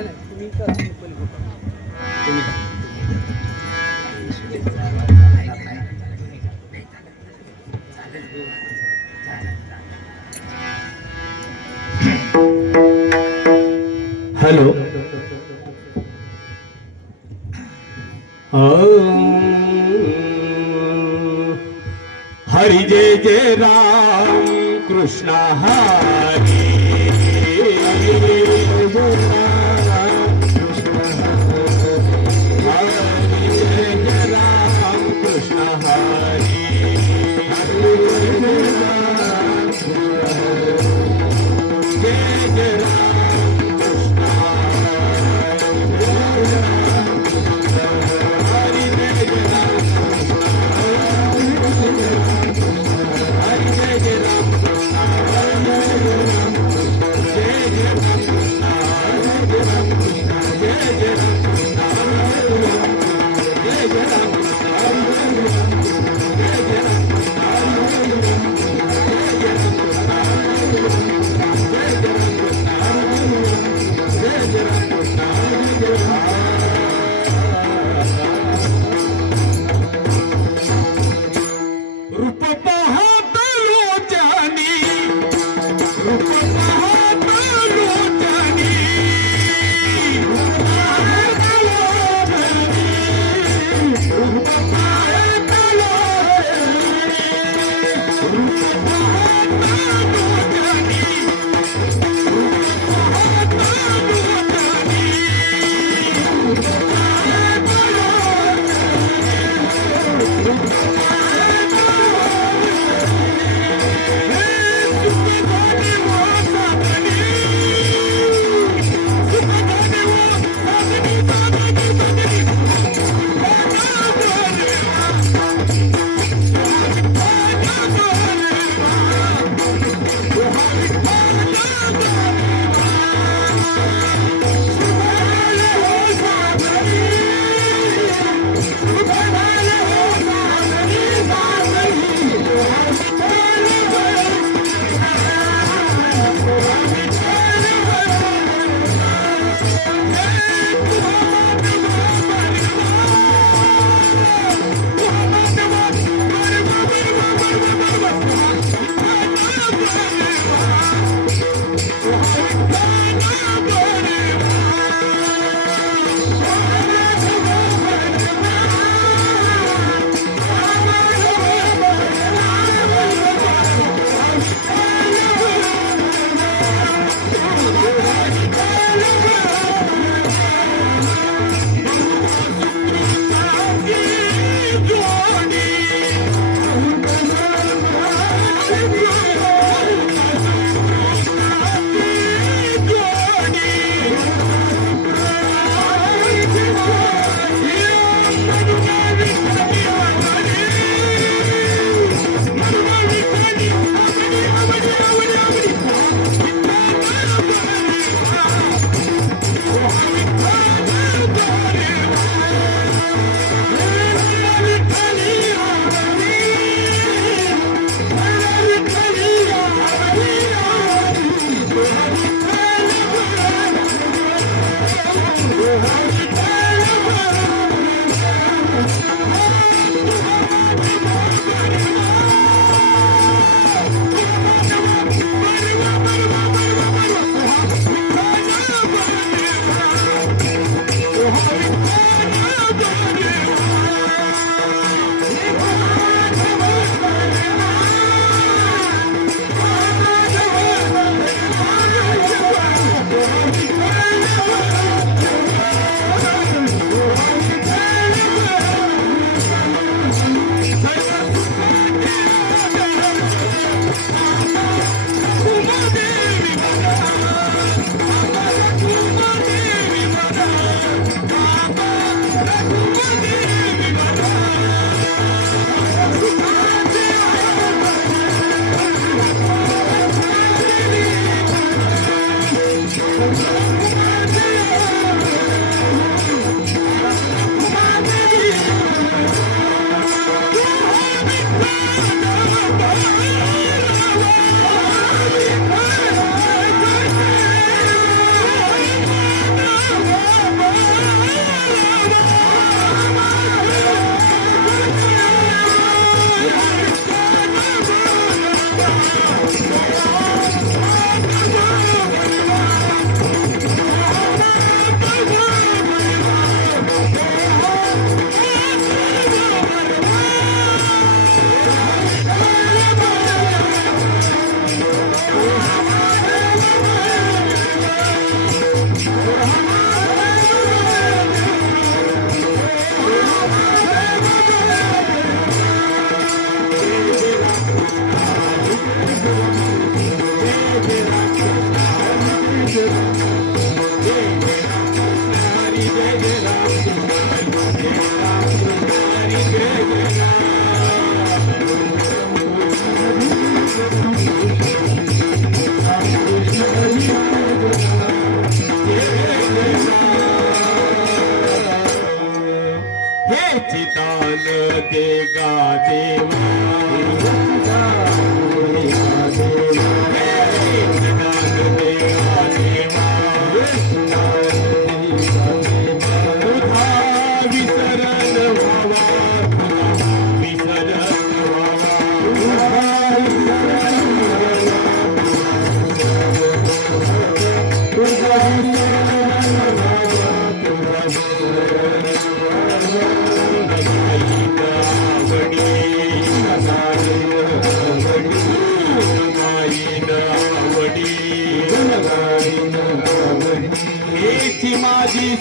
Hello. Hari जय जय राम कृष्ण हरी.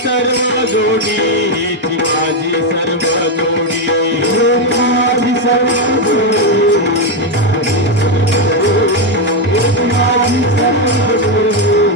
सर्व जोडी हेची माझी सर्व जोडी माझी सर्व जोडी माझी सर्व जोडी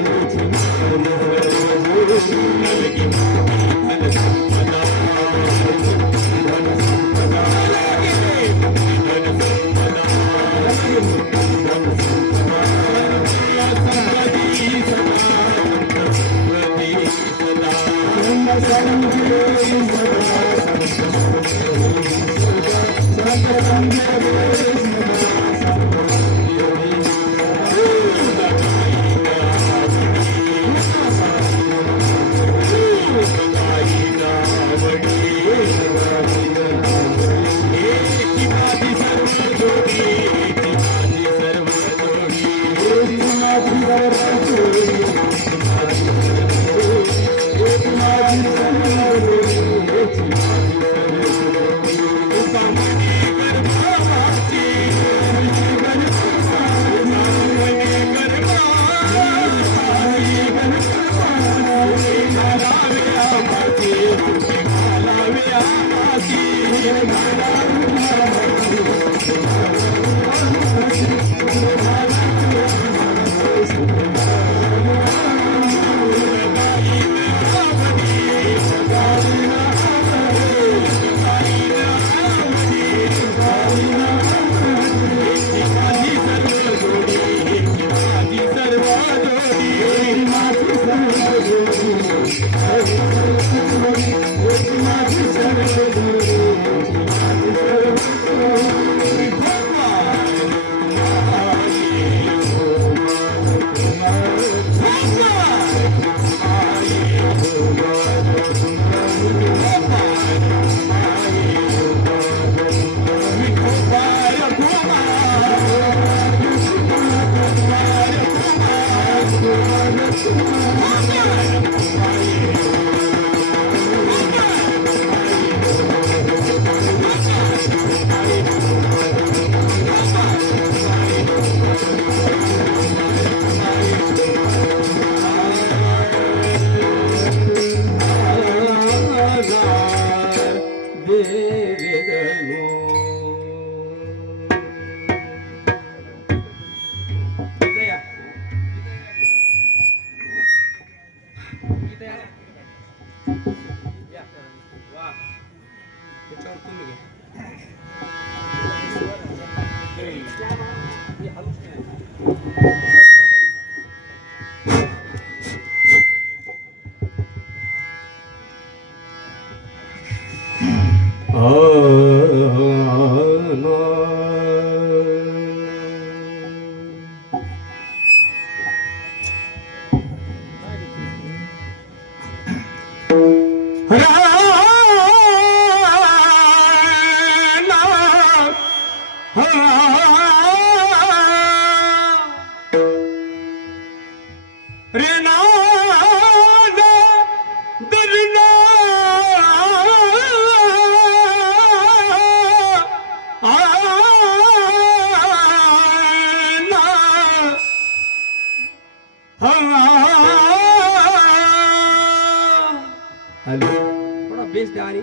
थोडा बेस द्या आणि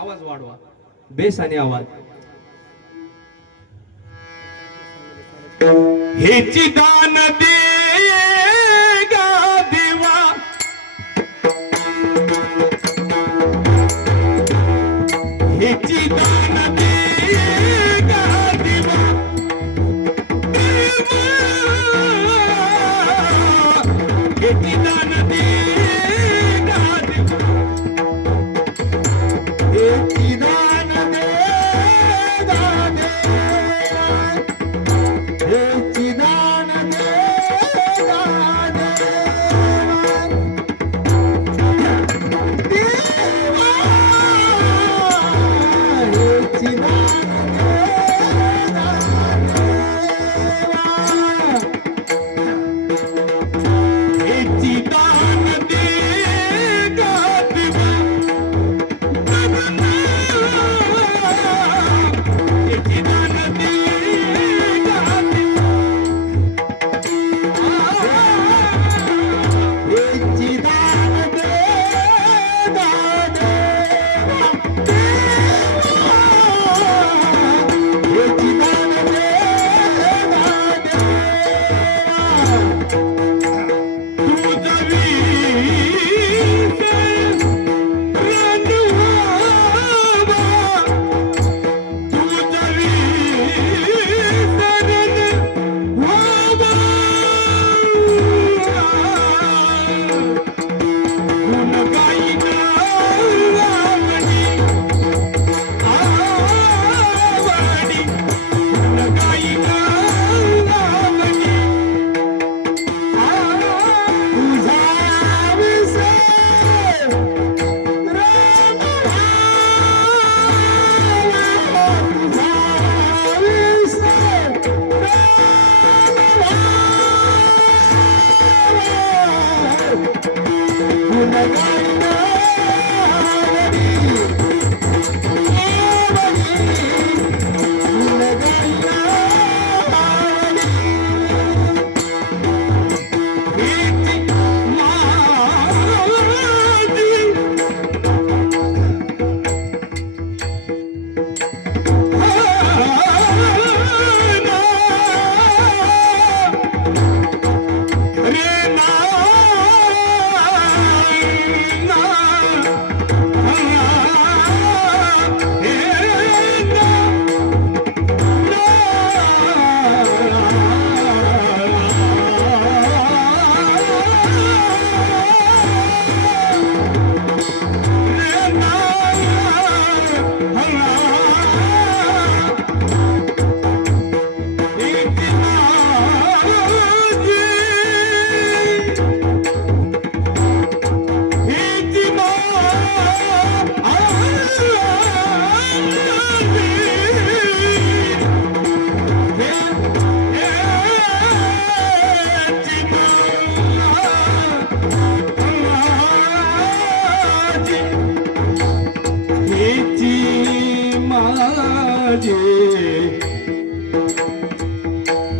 आवाज वाढवा. बेस आणि आवाज. हेची दान दे गा देवा हेची दान दे गा देवा हेची दान दे गा देवा हेची दान दे गा देवा हेची दान दे गा देवा देवा हेची दान दे गा देवा हेची दान दे गा देवा हेची दान दे गा देवा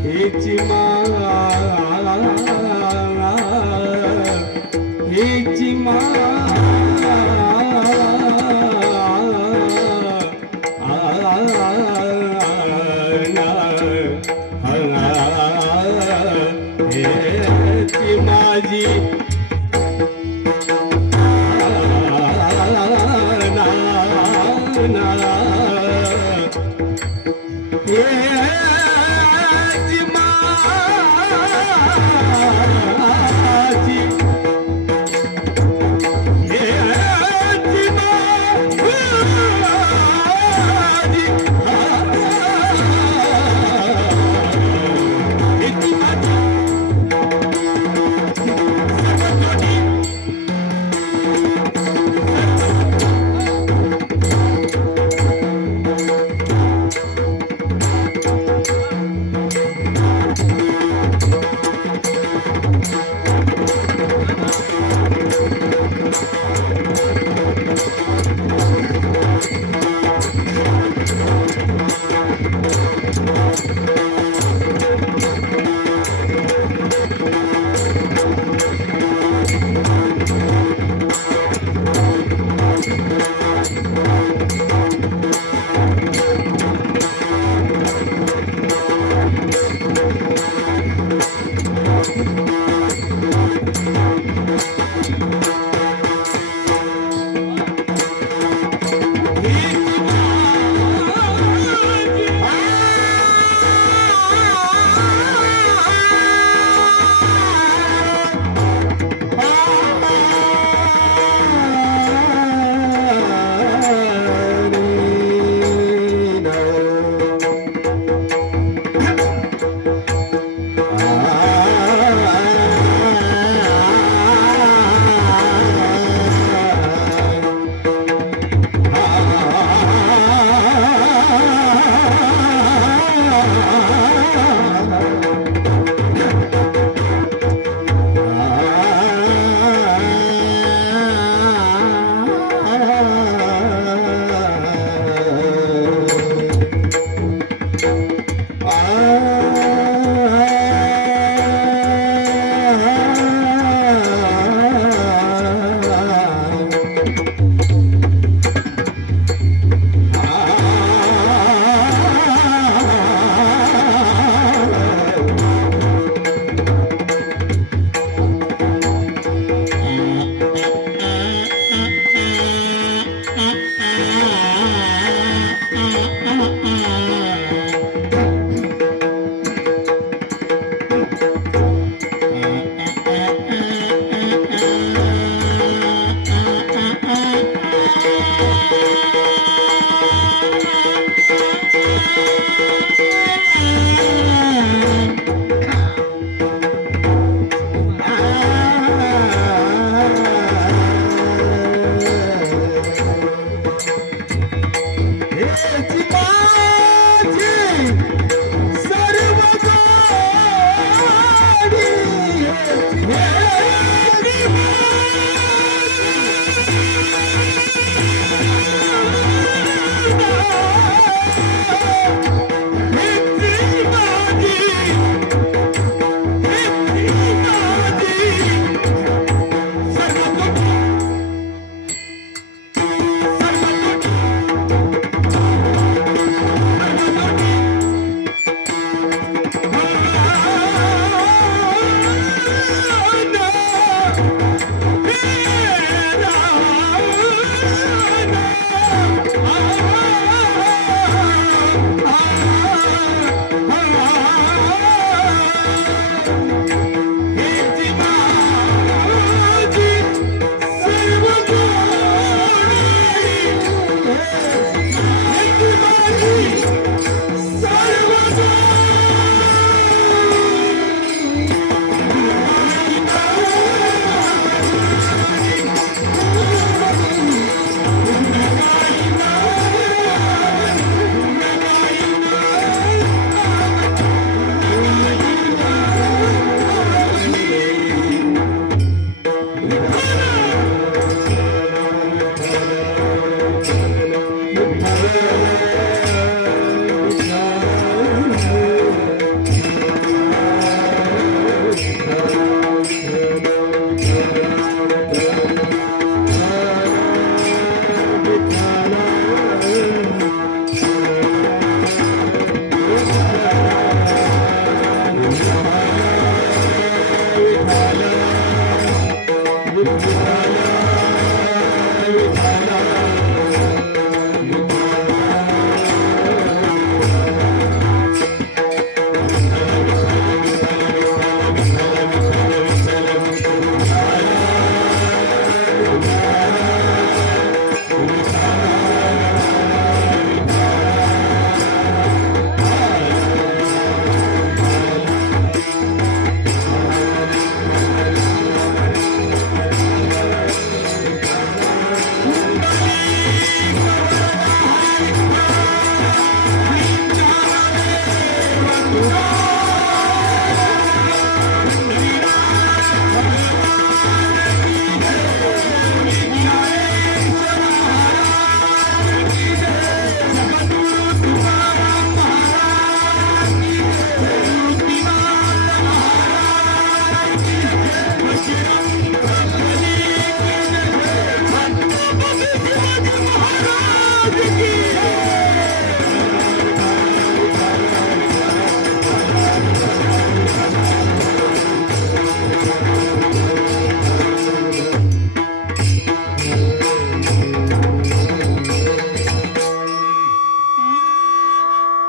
हेची हेची माझी हेची माझी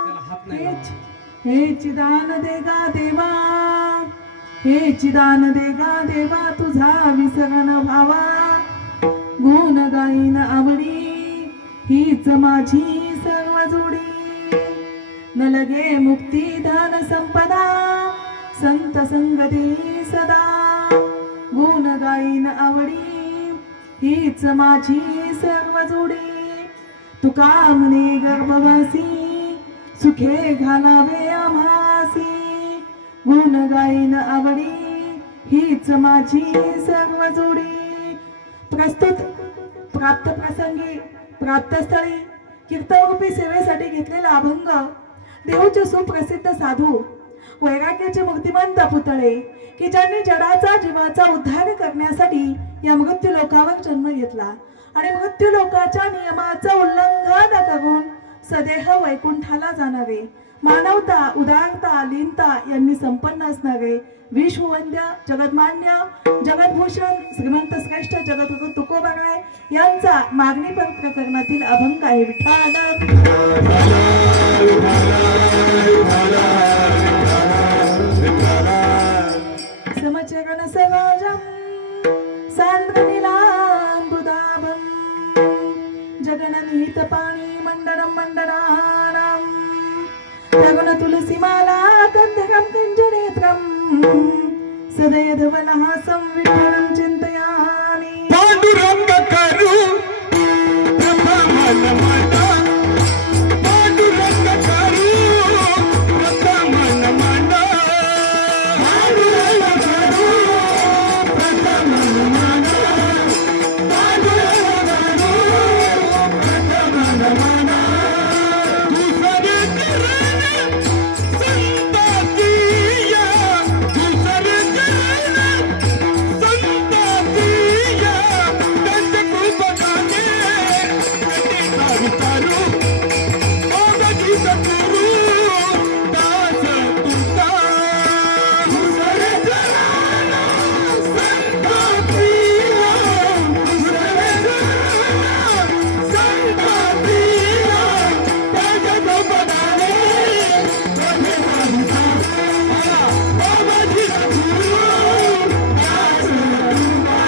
त्याला हात नाही लावणार. हे चिदान दे गा देवा, हे चिदान दे गा देवा, तुझा विसरण भावा. गुण गाईन आवडी, हीच माझी सर्व जोडी. न लगे मुक्ती धन संपदा, संत संगती सदा. गुण गाईन आवडी, हीच माझी सर्व जोडी. तुका म्हणे गर्भवासी, सुखे घालावे आम्हासी. गुण गाईन आवडी, हीच माझी सर्व जोडी. प्रस्तुत प्राप्त प्रसंगी प्राप्त स्थळी कीर्तनरूपी सेवेसाठी घेतलेला अभंग देऊचे सुप्रसिद्ध साधू वैराग्याचे मूर्तिमंत पुतळे की ज्यांनी जडाचा जीवाचा उद्धार करण्यासाठी या मृत्यू लोकावर जन्म घेतला आणि मृत्यू लोकाच्या नियमाचं उल्लंघन करून सदेह वैकुंठाला जाणारे, मानवता उदारता लीनता यांनी संपन्न असणारे विश्ववंद्य जगन्मान्य जगद्भूषण श्रीमंत श्रेष्ठ जगद्गुरु तुकोबाराय यांचा मागणीपर प्रकरणातील अभंग आहे. समचरण सवाजम सांद्रनिलांबुदाभम जगननिहित पाणी मंडनम मंडनानाम जगन तुलसीमाला कंदकं कंजनेत्रम सदयधवलहासं विठ्ठलं चिन्तयामि. पांडुरंग करू प्रथमन मना, पांडुरंग करू प्रथमन मना. पांडुरंग करू प्रथमन मना, पांडुरंग करू प्रथमन मना. दुसरे करण संतातिया, दुसरे करण संतातिया. दंड कृपदाने कटी करू ओगजी सतगुरु दास तुझा. दुसरे करण संतातिया, दुसरे करण संतातिया. दंड कृपदाने कटी करू ओगजी सतगुरु दास तुझा.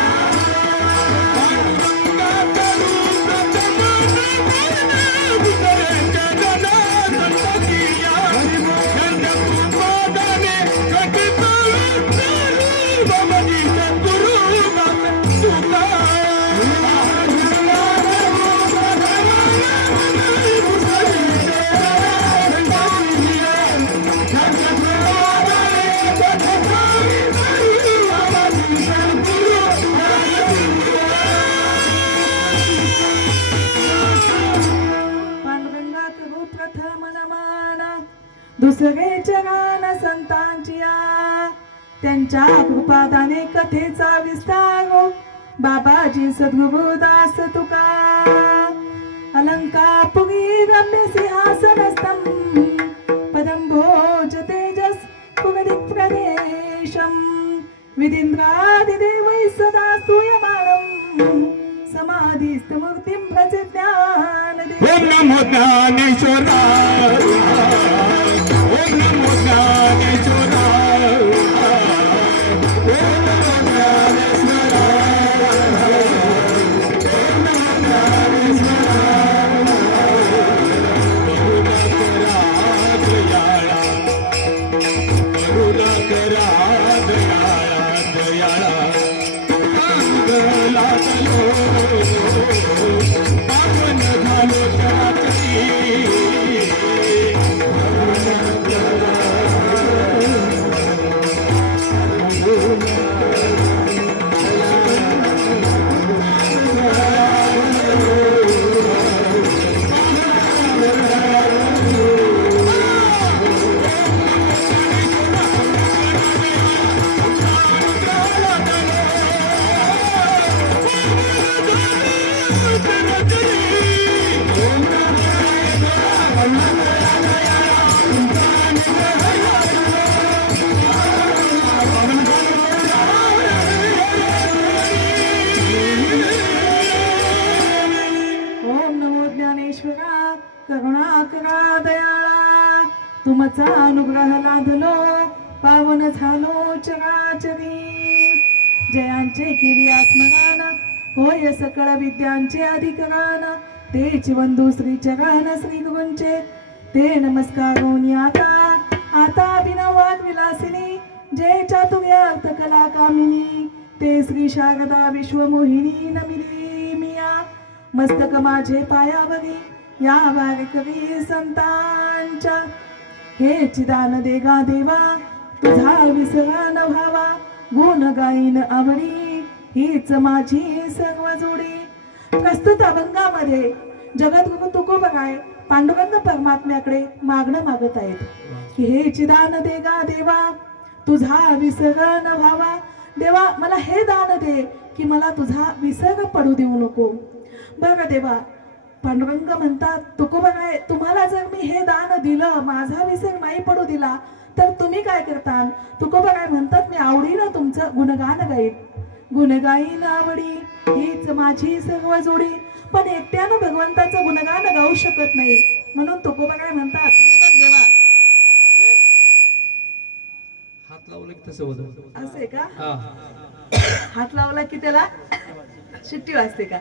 पांडुरंगा करू प्रथम नमन दुसरे चरण संतांचिया. त्यांच्या कृपादाने कथेचा विस्तार बाबाजी सद्गुरुदास तुका. अलंकापुरी रम्य सिंहासनस्थं पदं भोज तेजस पुगदिक् गणेशं विदिन्द्रादिदेवैः सदा स्तूयमानं समाधिस्थमूर्तिं भजे ज्ञानदेवं। ओम नमो ज्ञानेश्वराय ओम नमो ज्ञानेश्वराय ओम नमो ज्ञानेश्वराय ओम नमो ज्ञानेश्वराय करुणा करा दयाळा दयाळा अंगला चलो पावन झालो चराचरी ओम नमो ज्ञानेश्वरा करुणा करा दयाळा तुमचा अनुग्रह लाभलो पावन झालो चराचरी जयांचे केली स्मरण होय सकळ विद्यांचे अधिकरण तेच बंधू श्री चरण श्री गुरुंचे ते नमस्कारोनी आता अभिनवाद विलासिनी जय चातुर्य अर्थ कला कामिनी ते श्री शारदा विश्वमोहिनी नमिली मिया मस्तक माझे पायावरी या वारकरी संतांच्या हे चिदान देगा देवा तुझा विसरा न व्हावा गुण गाईन आवडी हीच माझी सर्व जोडी प्रस्तुत अभंगामध्ये जगद्गुरु तुकोबराय पांडुरंग परमात्म्याकडे मागणं मागत आहेत की हे चिदान देगा देवा तुझा विसर न व्हावा देवा मला हे दान दे की मला तुझा विसर पडू देऊ नको बरं देवा पांडुरंग म्हणतात तुकोबराय तुम्हाला जर मी हे दान दिलं माझा विसर नाही पडू दिला तर तुम्ही काय करता तुकोबराय म्हणतात मी आवडीनं तुमचं गुणगान गाईन गुणगाईन आवडी हीच माझी सर्व जोडी पण एकट्यानं भगवंताचं गुणगान गाऊ शकत नाही म्हणून तुकोबराय म्हणतात हे बघ देवा हात लावलं की तसं होतं असे का हा हात लावला की त्याला शिट्टी वाजते का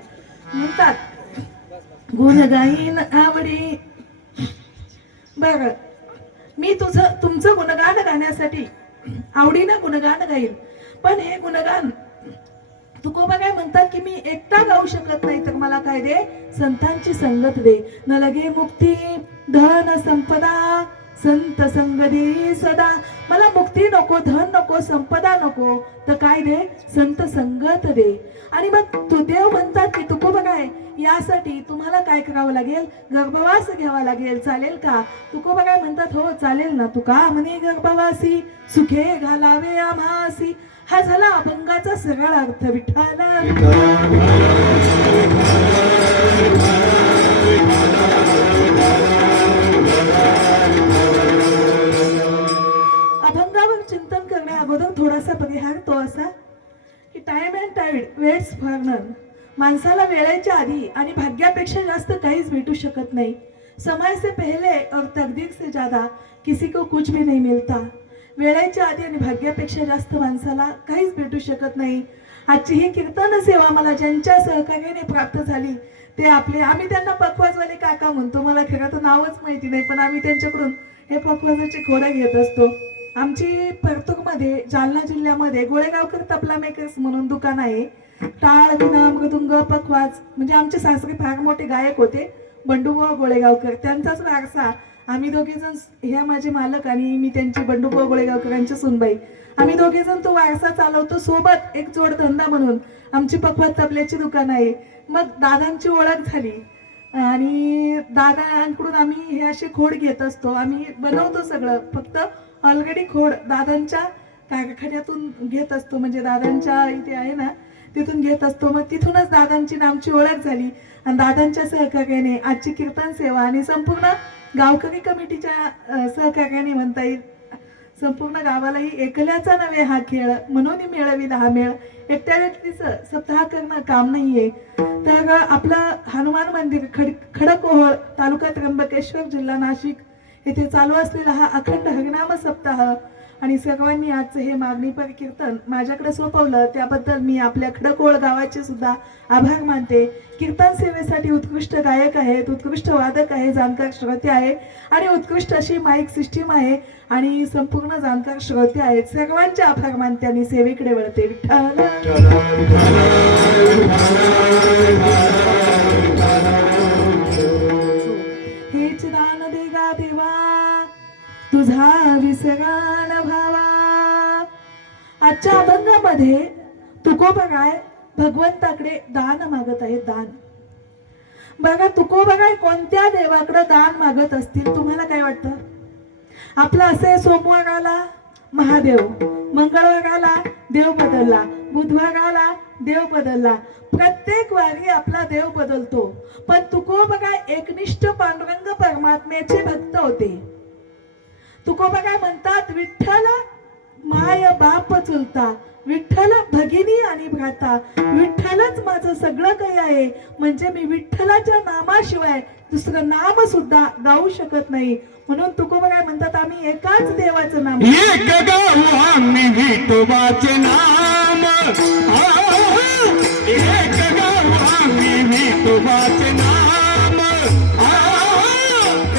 म्हणतात गुण गाईन आवडी बर मी तुमचं गुणगान गाण्यासाठी आवडीनं गुणगान गाईन पण हे गुणगान तुकोबा काय म्हणतात की मी एकटा गाऊ शकत नाही तर मला काय दे संतांची संगत दे न लगे मुक्ती धन संपदा संत संग दे सदा मला मुक्ती नको धन नको संपदा नको तर काय दे संत संगत दे आणि मग तू देव म्हणतात की तुकोबा काय यासाठी तुम्हाला काय करावं लागेल गर्भवास घ्यावा लागेल चालेल का तुकोबा काय म्हणतात हो चालेल ना तुका म्हणे गर्भवासी सुखे घालावे आम्हासी हा झाला अभंगाचा सरळ अर्थ विठ्ठल अभंगावर चिंतन करण्या अगोदर थोडासा परिहार तो असा की time and tide waits for none माणसाला वेळेच्या आधी आणि भाग्यापेक्षा जास्त काहीच भेटू शकत नाही समय से पहले और तकदीर से ज्यादा किसी को कुछ भी नहीं मिलता वेळेच्या आधी आणि भाग्यापेक्षा जास्त माणसाला काहीच भेटू शकत नाही आजची ही कीर्तन सेवा मला ज्यांच्या सहकार्याने प्राप्त झाली ते आपले आम्ही त्यांना पखवाजवाले काका म्हणतो मला खरं तर नावच माहिती नाही पण आम्ही त्यांच्याकडून हे पखवाजाचे खोडे घेत असतो आमची परतूरमध्ये जालना जिल्ह्यामध्ये गोळेगावकर तबला मेकर्स म्हणून दुकान आहे टाळ विना मृदुंग पखवाज म्हणजे आमचे सासरे फार मोठे गायक होते बंडूबुवा गोळेगावकर त्यांचाच वारसा आम्ही दोघे जण ह्या माझे मालक आणि मी त्यांची बंडूबुवा गोळेगावकरांची सुनबाई आम्ही दोघे जण तो वारसा चालवतो सोबत एक जोडधंदा म्हणून आमची पखवाज तबल्याची दुकान आहे मग दादांची ओळख झाली आणि दादांकडून आम्ही हे असे खोड घेत असतो आम्ही बनवतो सगळं फक्त ऑलरेडी खोड दादांच्या कारखान्यातून घेत असतो म्हणजे दादांच्या इथे आहे ना तिथून घेत असतो मग तिथूनच दादांची नामची ओळख झाली आणि दादांच्या सहकार्याने आजची कीर्तन सेवा आणि संपूर्ण गावकरी कमिटीच्या सहकार्याने म्हणता येईल संपूर्ण गावालाही एकल्याचा नव्हे हा खेळ, म्हणून मिळविला हा मेळ. एकट्या व्यक्तीचं सप्ताह करणं काम नाहीये. तर आपलं हनुमान मंदिर खडकोहळ, तालुका त्र्यंबकेश्वर, जिल्हा नाशिक येथे चालू असलेला हा अखंड हरिनाम सप्ताह आणि सर्वांनी आजचं हे मागणीपर कीर्तन माझ्याकडे सोपवलं त्याबद्दल मी आपल्या खडकोळ गावाचे सुद्धा आभार मानते. कीर्तन सेवेसाठी उत्कृष्ट गायक आहेत, उत्कृष्ट वादक आहे, जाणकार श्रोते आहे आणि उत्कृष्ट अशी माईक सिस्टीम आहे आणि संपूर्ण जाणकार श्रोते आहेत. सर्वांचे आभार मानते आणि सेवेकडे वळते. विठ्ठल हेच दान दे गा देवा तुझा विसरान भावा. आजच्या अभंगामध्ये तुकोबा काय भगवंताकडे दान मागत आहे. दान बघा, तुकोबा काय कोणत्या देवाकडे दान मागत असतील तुम्हाला काय वाटतं? आपला असे सोमवार आला महादेव, मंगळवार आला देव बदलला, बुधवार आला देव बदलला, प्रत्येक वारी आपला देव बदलतो. पण तुकोबा काय एकनिष्ठ पांडुरंग परमात्म्याचे भक्त होते. तुकोबा काय म्हणतात, विठ्ठल माय बाप चुलता, विठ्ठल भगिनी आणि भ्राता, विठ्ठलच माझं सगळं काही आहे. म्हणजे मी विठ्ठलाच्या नामाशिवाय दुसरं नाम सुद्धा गाऊ शकत नाही. म्हणून तुकोबा काय म्हणतात, आम्ही एकाच देवाचं नाम एक गाऊ आम्ही विठोबाचे नाम, एक गाऊ आम्ही विठोबाचे नाम,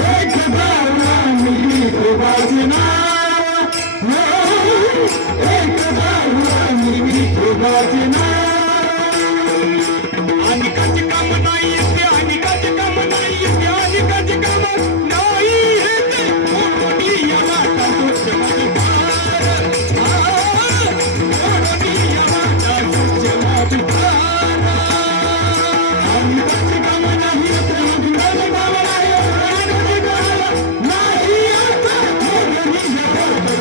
एक गाऊ आम्ही विठोबाचे नाम, एक गाऊ आम्ही विठोबाचे नाम. आणि काचे काम नाही येते, आणि काचे काम नाही येते, आणि काचे काम नाही येते. ओढणी या वाटा सुषमा दुपार, ओढणी या वाटा सुषमा दुपार. आणि काचे काम नाही येते, आणि काचे काम नाही येते, आणि काचे काम नाही येते. ओढणी या वाटा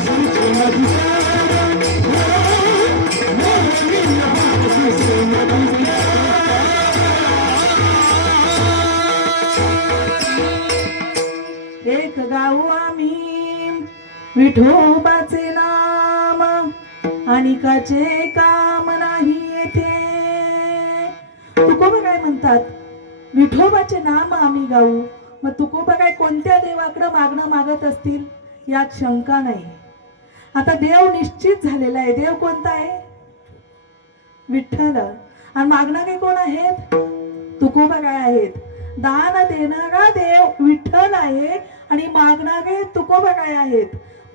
सुषमा दुपार, ओढणी या वाटा सुषमा दुपार. एक गाऊ आम्ही विठोबाचे नाम, आणि काचे काम नाही येथे. तुकोबा काय म्हणतात, विठोबाचे नाम आम्ही गाऊ. मग तुकोबा काय कोणत्या देवाकडे मागणं मागत असतील यात शंका नाही. आता देव निश्चित झालेला आहे. देव कोणता आहे? विठ्ठल. आणि मागणारे कोण आहेत? तुकोबा काय आहेत? दान देणारा देव विठ्ठल आहे आणि मागणारे तुकोबा काय आहेत.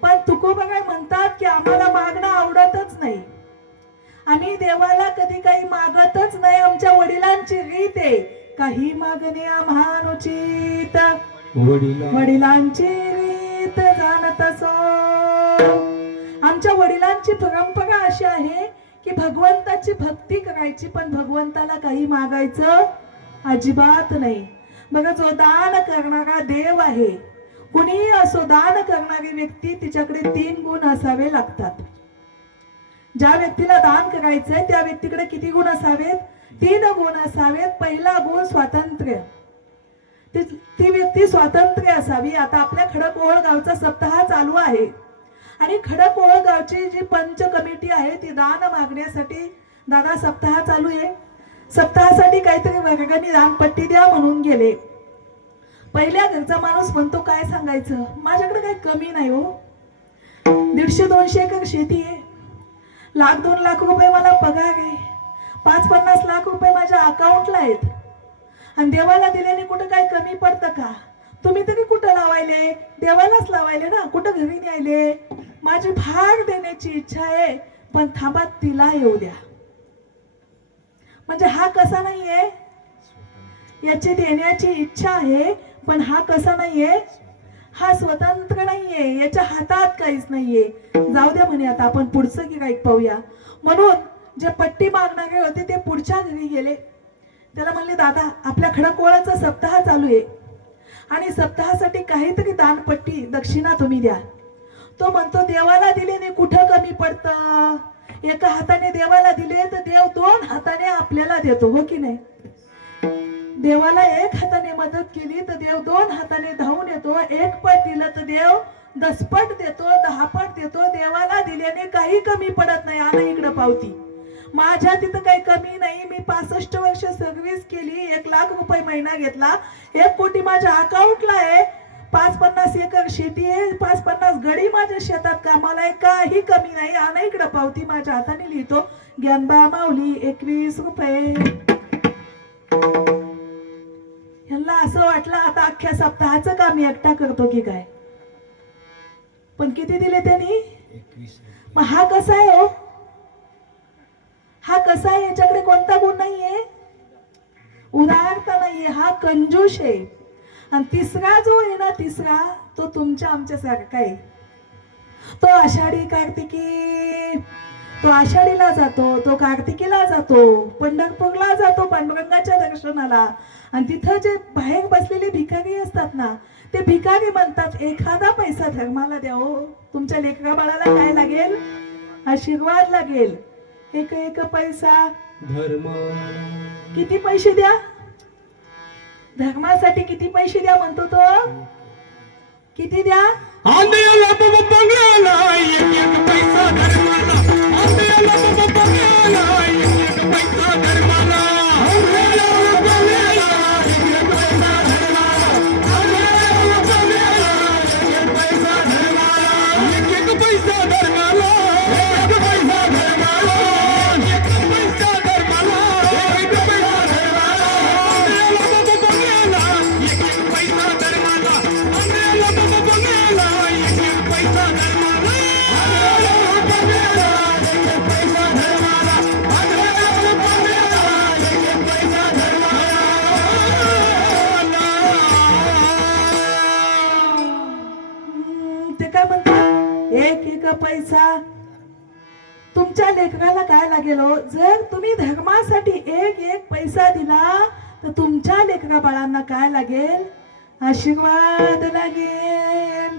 पण तुकोबा काय म्हणतात की आम्हाला मागणं आवडतच नाही, आम्ही देवाला कधी काही मागतच नाही. आमच्या वडिलांची रीत आहे, काही मागणे आम्हानुचित, वडिलांची रीत जाणत असो. आमच्या वडिलांची परंपरा अशी आहे की भगवंताची भक्ती करायची, पण भगवंताला काही मागायचं अजिबात नाही. बघा, जो दान करणारा देव आहे, कुणीही असो, दान करणारी व्यक्ती तिच्याकडे 3 गुण असावे लागतात. ज्या व्यक्तीला दान करायचंय त्या व्यक्तीकडे किती गुण असावेत? 3 गुण असावेत. पहिला गुण स्वातंत्र्य, ती व्यक्ती स्वातंत्र्य असावी. आता आपल्या खडकोळ गावचा सप्ताह चालू आहे आणि खडकोळ गावची जी पंच कमिटी आहे ती दान मागण्यासाठी, दादा सप्ताह चालू आहे, सप्ताहासाठी काहीतरी वर्गणी दानपट्टी द्या म्हणून गेले. पहिल्या घरचा माणूस म्हणतो, काय सांगायचं, माझ्याकडे काही कमी नाही हो, 150-200 एकर शेती आहे, 1,00,000-2 लाख रुपये मला पगार आहे, 5-50 लाख रुपये माझ्या अकाउंटला आहेत आणि देवाला दिल्याने कुठं काय कमी पडतं का? तुम्ही तरी कुठं लावायले? देवालाच लावायले ना, कुठं घरी न्यायले? माझी भाग देण्याची इच्छा आहे, पण थांबा तिला येऊ द्या. म्हणजे हा कसा नाहीये? याची देण्याची इच्छा आहे, पण हा कसा नाहीये? हा स्वतंत्र नाहीये, याच्या हातात काहीच नाहीये. जाऊ द्या म्हणे, आता आपण पुढचं गिऱ्हाईक पाहूया. म्हणून जे पट्टी मागणारे होते ते पुढच्या घरी गेले. त्याला म्हणले, दादा आपल्या खडकोळाचा सप्ताह चालू आहे आणि सप्ताहासाठी काहीतरी दानपट्टी दक्षिणा तुम्ही द्या. तो म्हणतो, देवाला दिल्याने कुठं कमी पडतं? एका हाताने देवाला दिले तर देव 2 हाताने आपल्याला देतो, हो की नाही? देवाला 1 हाताने मदत केली तर देव 2 हाताने धावून येतो. 1 पट दिलं तर देव 10 पट देतो, 10 पट देतो. देवाला दिल्याने काही कमी पडत नाही. आणा इकडं पावती. माझ्या तिथं काही कमी नाही. मी 65 वर्ष सर्व्हिस केली. 1,00,000 रुपये महिना घेतला. 1 कोटी माझ्या अकाउंटला आहे. 5-50 एकर शेती आहे. 5-50 गडी माझ्या शेतात कामाला आहे. काही कमी नाही. आणा इकडं पावती. माझ्या हाताने लिहितो. ज्ञानबा माऊली 21 रुपये. ह्यांना असं वाटलं आता अख्ख्या सप्ताहाचं काम एकटा करतो की काय. पण किती दिले त्यांनी. मग हा कसा आहे हो. हा कसा आहे. याच्याकडे कोणता गुण नाहीये. उदारता नाहीये. हा कंजूष आहे. आणि तिसरा जो आहे ना, तिसरा तो तुमच्या आमच्या सारखा आहे. तो आषाढी कार्तिकी. तो आषाढीला जातो, तो कार्तिकीला जातो, पंढरपूरला जातो पांडुरंगाच्या दर्शनाला. आणि तिथं जे बाहेर बसलेले भिकारी असतात ना, ते भिकारी म्हणतात एखादा पैसा धर्माला द्या हो. तुमच्या लेकरा बाळाला काय लागेल. आशीर्वाद लागेल. एक पैसा धर्म. किती पैसे द्या. धर्मासाठी किती पैसे द्या म्हणतो तो. किती द्या. आंध्याला बाबा बंगला एक पैसा धर्माला. आंध्याला बाबा बंगला एक पैसा धर्माला. आंध्याला बंगला एक पैसा धर्माला. आंध्याला बंगला एक पैसा धर्माला. एक पैसा धर्माला. एक पैसा धर्माला. एक पैसा धर्माला. एक पैसा धर्माला. आंध्याला बाबा बंगला एक पैसा धर्माला. आंध्याला बाबा बंगला एक पैसा धर्माला. आंध्याला बंगला एक पैसा धर्माला. आंध्याला बंगला एक पैसा धर्माला. ते काय म्हणतात एक पैसा. तुमच्या लेकराला काय लागेल हो. जर तुम्ही धर्मासाठी एक पैसा दिला तर तुमच्या लेकरा बाळांना काय लागेल. आशीर्वाद लागेल.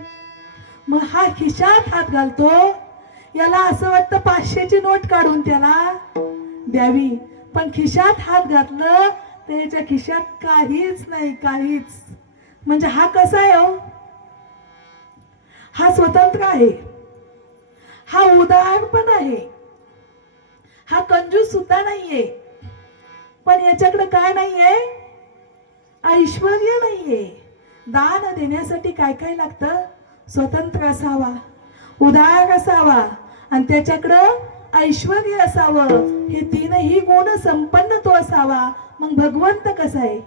मग हा खिशात हात घालतो. याला असं वाटतं 500ची नोट काढून त्याला द्यावी. पण खिशात हात घातलं तर याच्या खिशात काहीच नाही. काहीच. म्हणजे हा कसा आहे हो. हा स्वतंत्र आहे. हा उदार पण आहे. हा कंजूस सुद्धा नाहीये. पण याच्याकडे काय नाहीये. ऐश्वर्य नाहीये. दान देण्यासाठी काय काय लागतं. स्वतंत्र असावा, उदार असावा आणि त्याच्याकडं ऐश्वर्य असावं. हे तीनही गुण संपन्न तो असावा. मग भगवंत कसा आहे.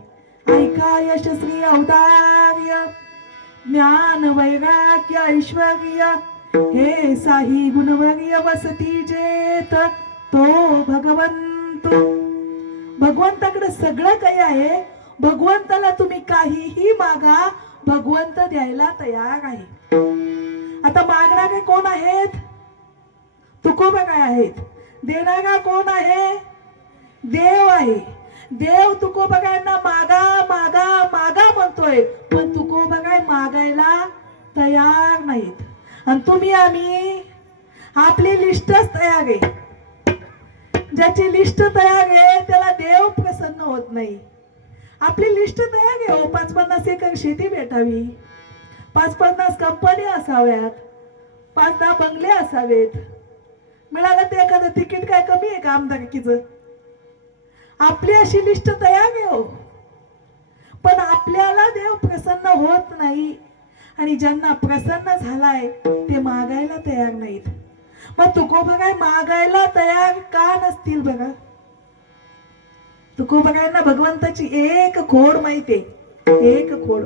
ऐका यशस्वी औदार्य ज्ञान वैराग्य ऐश्वर्य हे साही गुणवर्य वसती जेत तो भगवंत. भगवंताकडे सगळं काही आहे. भगवंताला तुम्ही काहीही मागा, भगवंत द्यायला तयार आहे. आता मागणारे कोण आहेत. तुकोबा काय आहेत. देणारा कोण आहे. देव आहे. देव तुकोबगांना मागा मागा मागा म्हणतोय. पण तुकोबगाय मागायला तयार नाहीत. आणि तुम्ही आम्ही आपली लिस्टच तयार आहे. ज्याची लिस्ट तयार आहे त्याला देव प्रसन्न होत नाही. आपली लिस्ट तयार आहे. 5-50 एकर शेती भेटावी, 5-50 कंपन्या असाव्यात, 5-10 बंगले असावेत. मिळालं ते एखादं तिकीट काय कमी आहे का आमदारकीचं. आपली अशी लिस्ट तयार आहे हो. पण आपल्याला देव प्रसन्न होत नाही. आणि ज्यांना प्रसन्न झालाय ते मागायला तयार नाहीत. मग तुकोबगाय मागायला तयार का नसतील बघा. तुकोबगायांना भगवंताची एक खोड माहितीये. एक खोड.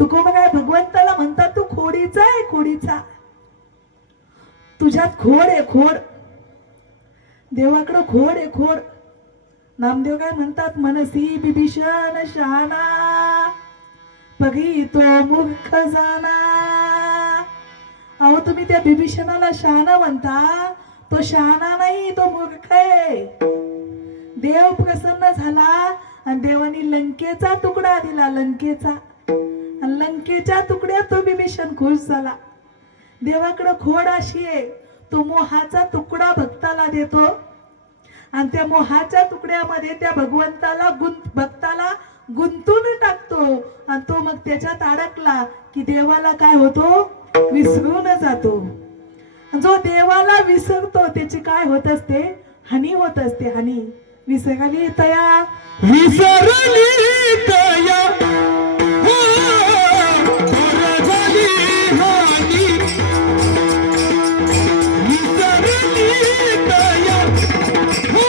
तुकोबगाय भगवंताला म्हणतात तू खोडीचा आहे. खोडीचा. तुझ्यात खोड आहे. खोड. देवाकडं खोड आहे. खोड. नामदेव काय म्हणतात. मनसी बिभीषण शहाणा बघी तो मूर्ख जाना. अहो तुम्ही त्या बिभीषणाला शहाणा म्हणता. तो शहाणा नाही, तो मूर्ख आहे. देव प्रसन्न झाला आणि देवानी लंकेचा तुकडा दिला. लंकेचा. आणि लंकेच्या तुकड्यात तो बिभीषण खुश झाला. देवाकडे खोड अशी आहे. तो मोहाचा तुकडा भक्ताला देतो आणि त्या मोहाच्या तुकड्यामध्ये त्या भगवंताला भक्ताला गुंतून टाकतो. आणि तो मग त्याच्यात अडकला की देवाला काय होतो. विसरून जातो. जो देवाला विसरतो त्याची काय होत असते? हानी होत असते, हानी. विसरली तया विसरली तया हो थोर झाली हानी. विसरली तया हो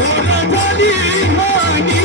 थोर झाली हानी.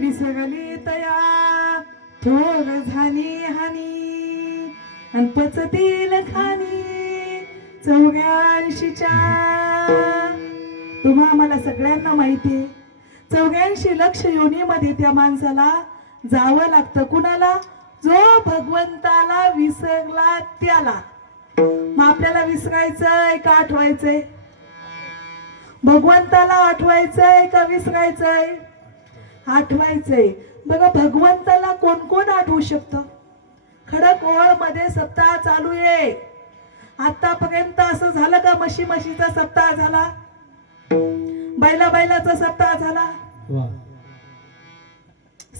विसरली तया थोर झाली हानी. आणि पचतील खानी 84च्या. तुम्हा मला सगळ्यांना माहितीये 84 लक्ष योनीमध्ये त्या माणसाला जावं लागतं. कुणाला? जो भगवंताला विसरला त्याला. मग आपल्याला विसरायचंय का आठवायचंय? भगवंताला आठवायचंय का विसरायचंय? आठवायचंय. बघा भगवंताला कोण कोण आठवू शकतं? खडकवाळ मध्ये सप्ताह चालू आहे. आतापर्यंत असं झालं का म्हशीचा सप्ताह झाला, बैलाचा सप्ताह झाला?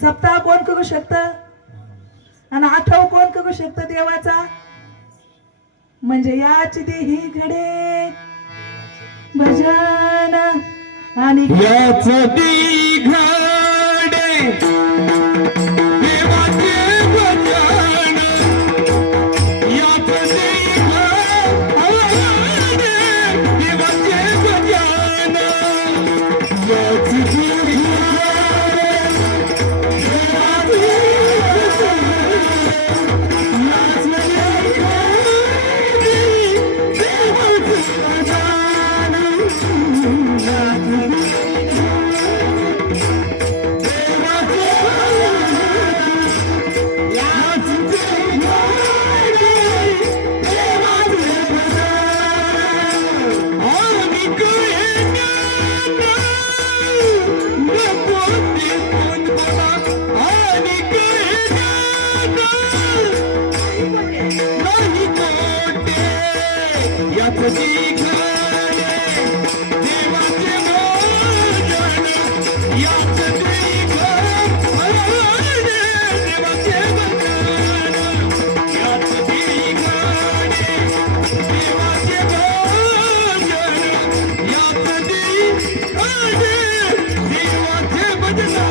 सप्ताह कोण करू शकतं? आणि आठव कोण करू शकतं देवाचा? म्हणजे याच देही घडे भजन आणि याच देही घडे देवाचे भजन. याच देही घडे देवाचे भजन.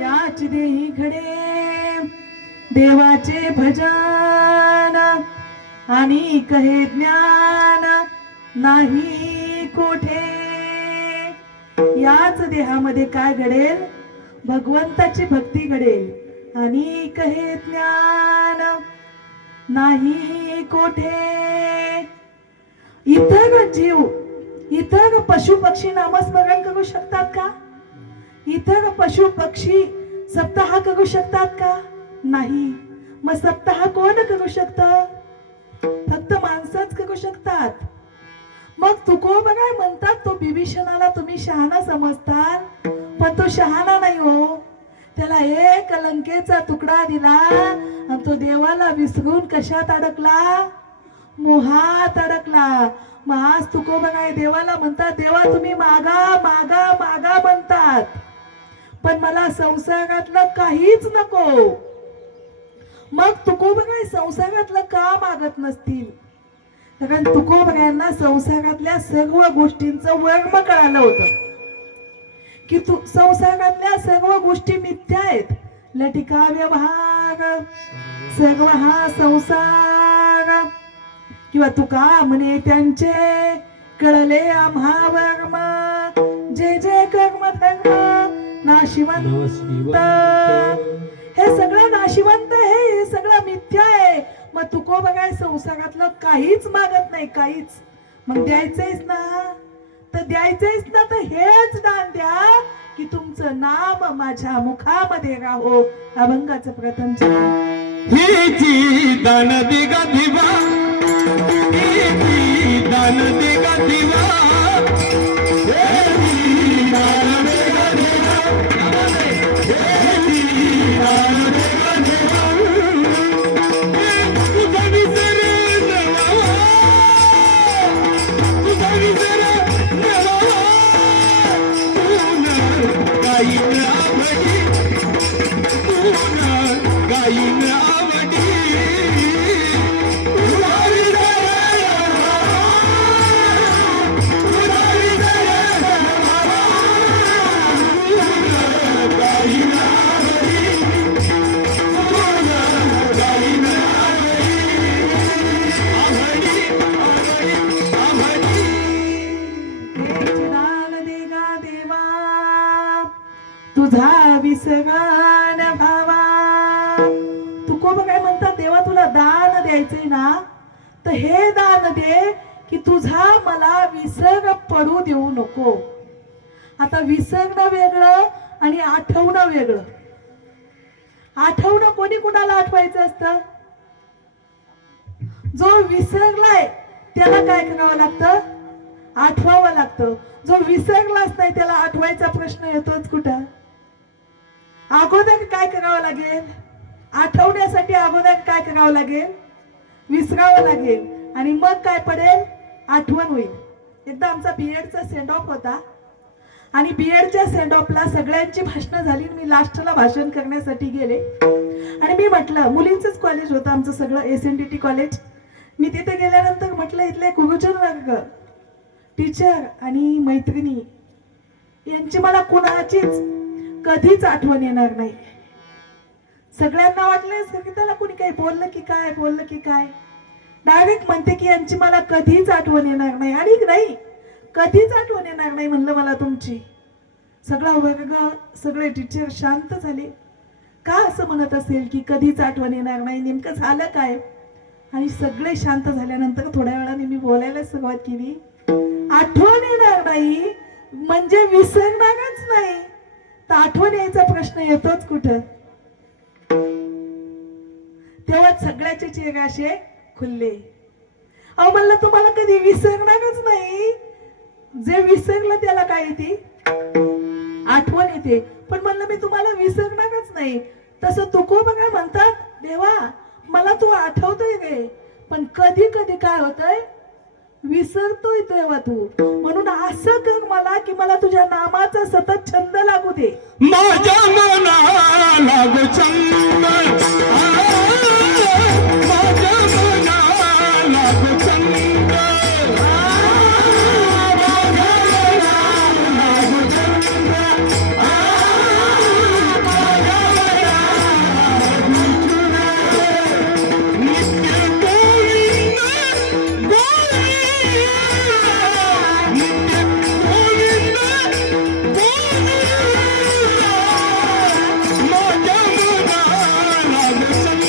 याच देही देवाचे भजन आणि कहे ज्ञान नाही कोठे. याच देहामध्ये काय घडेल? भगवंताची भक्ती घडेल आणि कहे ज्ञान नाही कोठे. इतर जीव, इतर पशु पक्षी नामस्मरण करू शकतात का? इतर पशु पक्षी सप्ताह करू शकतात का? नाही. मग सप्ताह कोण करू शकतं? फक्त माणसंच करू शकतात. मग तुकोबा काय म्हणतात, तो बिभीषणाला तुम्ही शहाणा समजताल, पण तो शहाणा नाही हो. त्याला एक लंकेचा तुकडा दिला आणि तो देवाला विसरून कशात अडकला? मोहात अडकला. मग आज तुकोबा काय देवाला म्हणतात, देवा तुम्ही मागा मागा मागा म्हणतात, पण मला संसारातलं काहीच नको. मग तुकोबा काय संसारातलं का मागत नसतील? कारण तुकोबा यांना संसारातल्या सर्व गोष्टींचं वर्म कळालं होतं की तू संसारातल्या सर्व गोष्टी मिथ्या आहेत. लटिका व्यवहार सर्व हा संसार, किंवा तुका म्हणे त्यांचे कळले आम्हा वर्म, जे जे कर्म धर्म नाशिवंत. हे सगळं नाशिवंत आहे, हे सगळं मिथ्या आहे. मग तुको बघाय संसारातलं काहीच मागत नाही, काहीच. मग द्यायचंयच ना, तर द्यायचंयच ना, तर हेच दान द्या की तुमचं नाम माझ्या मुखामध्ये राहो. अभंगाचं प्रथम हिची दान दिगा दिवा, हिची दान दिगा दिवा, हिची दान दिगा दिवा, हिची दान दिगा दिवा. तुझा विसर नवा, तुझा विसर नवा, तून गाईन आवडी, तून गाईन आवडी. तुझा विसर नवा, तुझा विसर नवा, तून गाईन आवडी, तून गाईन दान देगा देवा, तुझा विसरान भावा. तुकोबा काय म्हणतात, देवा तुला दान द्यायचंय ना, तर हे दान दे की तुझा मला विसर पडू देऊ नको. आता विसरणं वेगळं आणि आठवणं वेगळं. आठवणं कोणी कुणाला आठवायचं असतं? जो विसरलाय त्याला काय करावं लागतं? आठवावं लागतं. जो विसरलाच नाही त्याला आठवायचा प्रश्न येतोच कुठं? अगोदर काय करावं लागेल? आठवण्यासाठी अगोदर काय करावं लागेल? विसरावं लागेल, आणि मग काय पडेल? आठवण होईल. एकदा आमचा बीएडचा सेंड ऑफ होता, आणि बीएडच्या सेंड ऑफला सगळ्यांची भाषणं झाली. मी लास्टला भाषण करण्यासाठी गेले, आणि मी म्हटलं, मुलींचंच कॉलेज होतं आमचं सगळं, SNDT कॉलेज. मी तिथे गेल्यानंतर म्हटलं, इथले गुरुजन वर्ग, टीचर आणि मैत्रिणी यांची मला कुणाचीच कधीच आठवण येणार नाही. सगळ्यांना वाटलं की त्याला कोणी काही बोललं की काय, बोललं की काय. डायरेक्ट म्हणते की यांची मला कधीच आठवण येणार नाही. आणि नाही, कधीच आठवण येणार नाही म्हणलं मला तुमची. सगळा वर्ग, सगळे टीचर शांत झाले. का असं म्हणत असेल की कधीच आठवण येणार नाही, नेमकं झालं काय? आणि सगळे शांत झाल्यानंतर थोड्या वेळाने मी बोलायला सुरुवात केली. आठवण येणार नाही म्हणजे विसरणारच नाही, तर आठवण यायचा प्रश्न येतोच कुठं? तेव्हा सगळ्याचे चेहरे असे खुलले. अहो म्हणलं, तुम्हाला कधी विसरणारच नाही. जे विसरलं त्याला काय येते? आठवण येते. पण म्हणलं मी तुम्हाला विसरणारच नाही. तसं तुकोबा काय म्हणतात, देवा मला तू आठवतोय गे, पण कधी कधी काय होतंय? विसरतोय तेव्हा तू. म्हणून असं कर मला की मला तुझ्या नामाचा सतत छंद लागू दे. माझ्या मनाला लागू छंद, माझ्या मनाला लागू छंद, माझ्या मनाला लागू छंद, माझ्या मनाला नित्य गोविंद गोविंद, नित्य गोविंद गोविंद. माझ्या मनाला लागू छंद,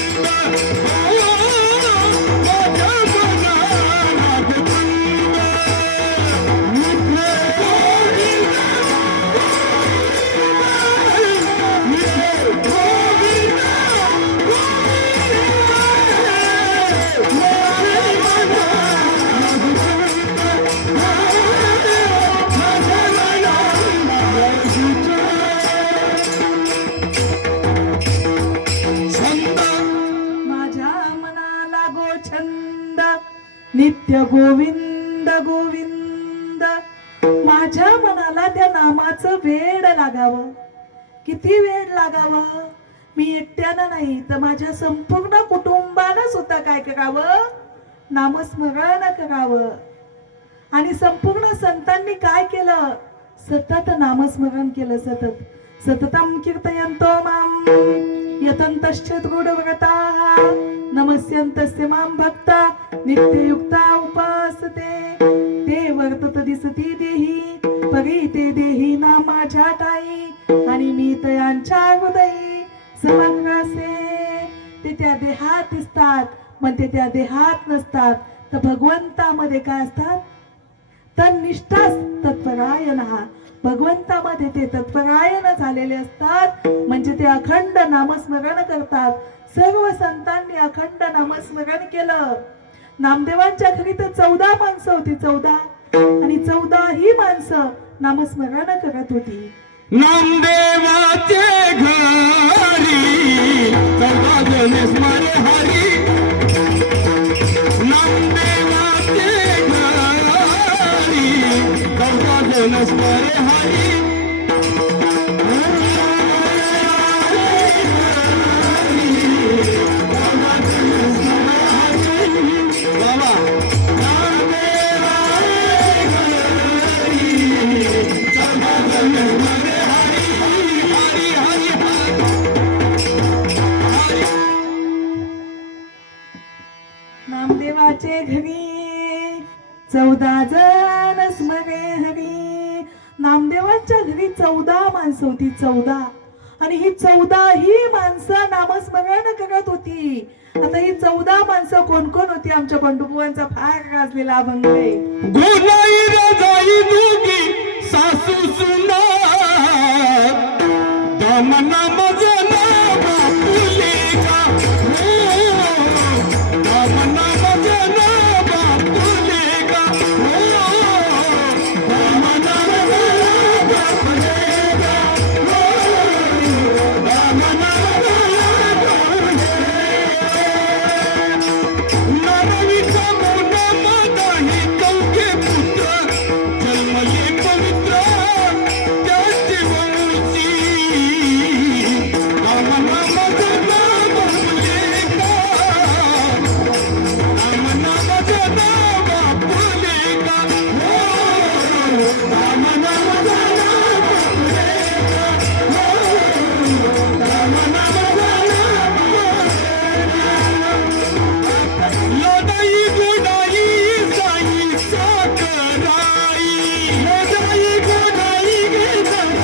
नित्य गोविंद गोविंद. माझ्या मनाला त्या नामाचं वेड लागावं. किती वेड लागावं. मी एकट्यानं नाही तर माझ्या संपूर्ण कुटुंबानं सुद्धा काय करावं, नामस्मरण करावं. आणि संपूर्ण संतांनी काय केलं, सतत नामस्मरण केलं. सतत सततम कीर्तयन्तो मां यतन्तश्च दृढव्रताः नमस्यन्तस्य मां भक्ता नित्ययुक्ता उपासते. ते वर्तत दिसती देही परी ते देही ना माझ्या ठाई आणि मी तयांच्या हृदयी समग्रासे. ते त्या देहात दिसतात पण ते त्या देहात नसतात. तर भगवंतामध्ये काय असतात, तन्निष्ठास तत्परायण. भगवंतामध्ये ते तत्परायण झालेले असतात. म्हणजे ते अखंड नामस्मरण करतात. सर्व संतांनी अखंड नामस्मरण केलं. नामदेवांच्या घरी तर 14 माणसं होती, 14. आणि 14 ही माणसं नामस्मरण करत होती. नामदेवाचे घरी 14 जण स्मरे हरी. नामदेवाचे घरी 14 जण स्मरे हरी. नामदेवाचे घरी 14 जण स्मरे हरी. नामदेवाच्या घरी 14 माणसं होती, 14. आणि ही 14 ही माणसं नामस्मरण करत होती. आता ही 14 माणसं कोण कोण होती, आमच्या पंढरपुरांचा फार गाजलेला अभंग आहे. गोलाई रजाई दुगी सासू सुना दामना मजना बापुले का. दामना मजना बापुले का. दामना मजना बापुले का. दामना नारायणीचा मोना मदाही कौके पुत्र जन्मले पवित्र त्याची वंशी. दामना मजना बापुले का. दामना मजना बापुले का. दामना मजना बापुले का. दामना मजना लढाई गोडाई साई साकराई. लढाई गोडाई गे साई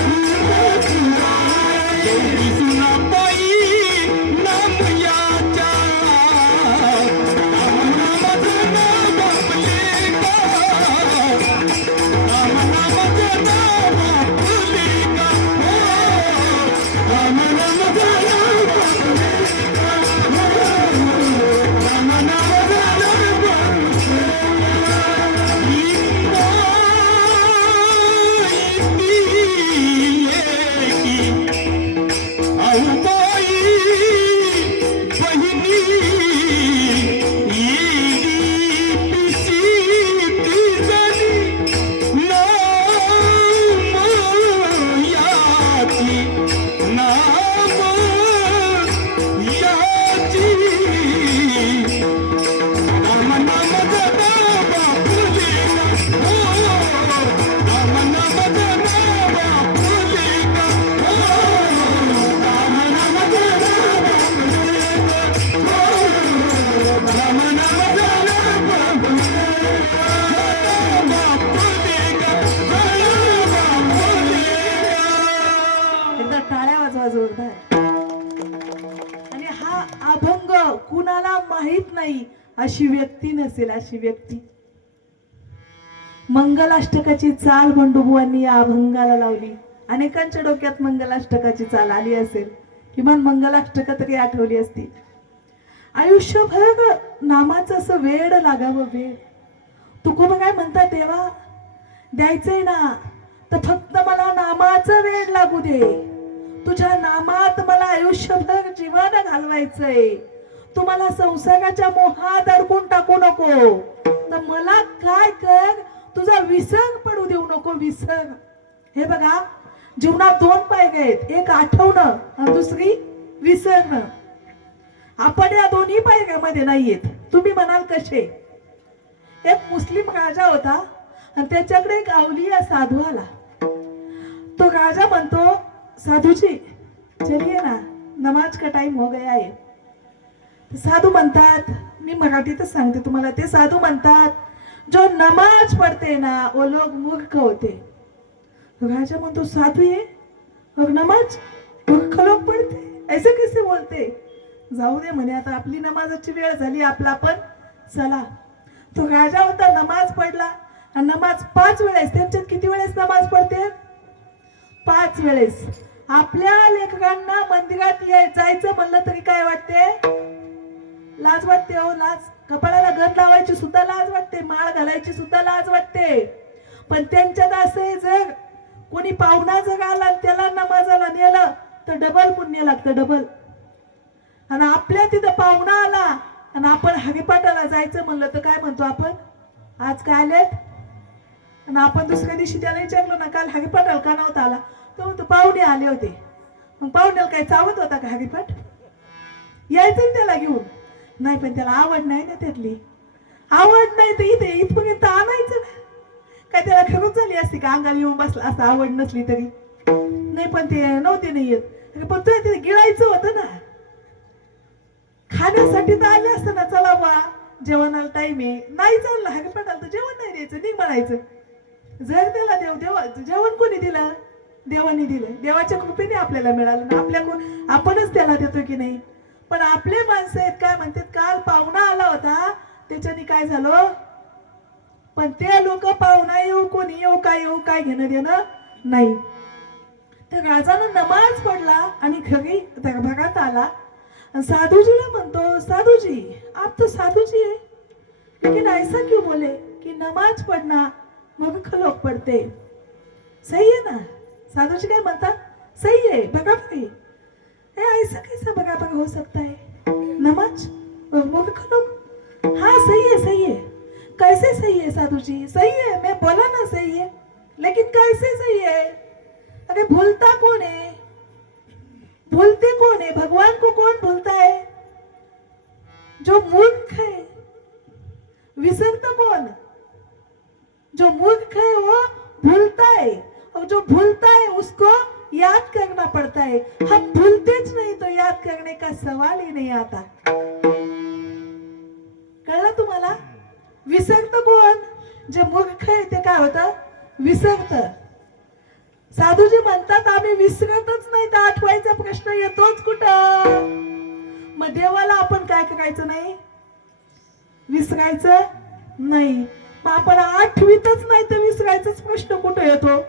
सुनाबाई नाम याच्या. दामना मजना बापुले का. दामना मजना बापुले का. दामना मजना बापुले का. दामना एकदा टाळ्या वाजवा जोरदार. आणि हा अभंग कुणाला माहित नाही अशी व्यक्ती नसेल, अशी व्यक्ती. मंगलाष्टकाची चाल बंडूबुवांनी या अभंगाला लावली. अनेकांच्या डोक्यात मंगलाष्टकाची चाल आली असेल, किमान मंगलाष्टक तरी आठवली असती. आयुष्यभर नामाचं असं वेड लागावं, वेड. तुकोबा काय म्हणतात, देवा द्यायचंय ना तर फक्त मला नामाचं वेड लागू दे. तुझ्या नामात मला आयुष्यभर जीवन घालवायचंय. तुम्हाला संसाराच्या मोहात अडकून टाकू नको. तर मला काय कर, तुझा विसर पडू देऊ नको, विसर. हे बघा, जीवनात दोन पायऱ्या आहेत, एक आठवणं आणि दुसरी विसरणं. आपण या दोन्ही पायऱ्यामध्ये नाहीयेत. तुम्ही म्हणाल कसे? एक मुस्लिम राजा होता आणि त्याच्याकडे एक अवलिया साधू आला. तो राजा म्हणतो, साधूजी चलिए ना, नमाज का टाइम हो गया है. साधू म्हणतात, मी मराठीतच सांगते तुम्हाला, ते साधू म्हणतात, जो नमाज पढ़ते ना वो लोग मूर्ख होते. राजा म्हणतो, साधू ये और नमाज मूर्ख लोग पढ़ते, ऐसे कैसे बोलते? जाऊ दे म्हणे, आता आपली नमाजाची वेळ झाली, आपला पण चला. तो राजा होता, नमाज पडला आणि नमाज 5 वेळेस. त्यांच्यात किती वेळेस नमाज पडते? 5 वेळेस. आपल्या लेकरांना मंदिरात जायचं म्हणलं तरी काय वाटते? लाज वाटते हो, लाज. कपाळाला गंध लावायची सुद्धा लाज वाटते, माळ घालायची सुद्धा लाज वाटते. पण त्यांच्यात असे, जर कोणी पाहुणा जर आला त्याला नमाजाला नेलं तर डबल पुण्य लागतं, डबल. आणि आपल्या तिथं पाहुणा आला आणि आपण हरिपाठाला जायचं म्हणलं तर काय म्हणतो आपण? आज काय आलेत? आणि आपण दुसऱ्या दिवशी त्याला विचारलो ना, काल हरिपाठाला का नव्हता आला? तो म्हणतो, पाहुणे आले होते. मग पाहुण्याला काय चावत होता का हरिपाठ? यायचं त्याला घेऊन? नाही, पण त्याला आवड नाही ना त्यातली. आवड नाही तर इथे इथपर्यंत आणायचं ना. काय त्याला खरंच झाली असते का अंगाला येऊन बसला असं, आवड नसली तरी? नाही, पण ते नव्हते नाही येत. पण तुला तिथे गिळायचं होतं ना, खाण्यासाठी तर आले असतं ना. चला बा, जेवणाला टाइम आहे, नाही चाललं हरिपाठाला तर जेवण नाही द्यायचं, निघ म्हणायचं. जर त्याला जेवण कोणी दिलं? देवाने दिलं. देवाच्या कृपेने आपल्याला मिळालं ना, आपणच त्याला देतो की नाही? पण आपले माणसं आहेत काय म्हणतात, काल पाहुणा आला होता त्याच्याने काय झालं? पण ते लोक पाहुणा येऊ कोणी येऊ काय घेणं देणं नाही. तर राजानं नमाज पडला आणि घरी दरबारात आला. साधूजीला म्हणतो, साधूजी आप तो साधूजी है, लेकिन ऐसा क्यों बोले कि नमाज पढ़ना मूर्ख लोग पढ़ते? सही है ना? साधूजी काय म्हणतात, सही है, बराबर है. ऐसा कैसा बराबर हो सकता है? नमाज और मूर्ख लोग? हाँ सही है, सही है. कैसे सही है साधु जी? सही है, मैं बोला ना सही है, लेकिन कैसे सही है? अरे भूलता कौन है? भूलते कौन है? भगवान को कौन भूलता है? जो मूर्ख है. विसरता कौन? जो मूर्ख है वो भूलता है, और जो भूलता है उसको याद करना पड़ता है. हम भूलतेच नहीं तो याद करने का सवाल ही नहीं आता. कळलं तुम्हाला? विसरतं कोण? जे मूर्ख आहे ते काय होतं? विसरतं. साधूजी म्हणतात, आम्ही विसरतच नाही तर आठवायचा प्रश्न येतोच कुठं? मग देवाला आपण काय करायचं नाही? विसरायचं नाही. मग आपण आठवीतच नाही तर विसरायचाच प्रश्न कुठं येतो?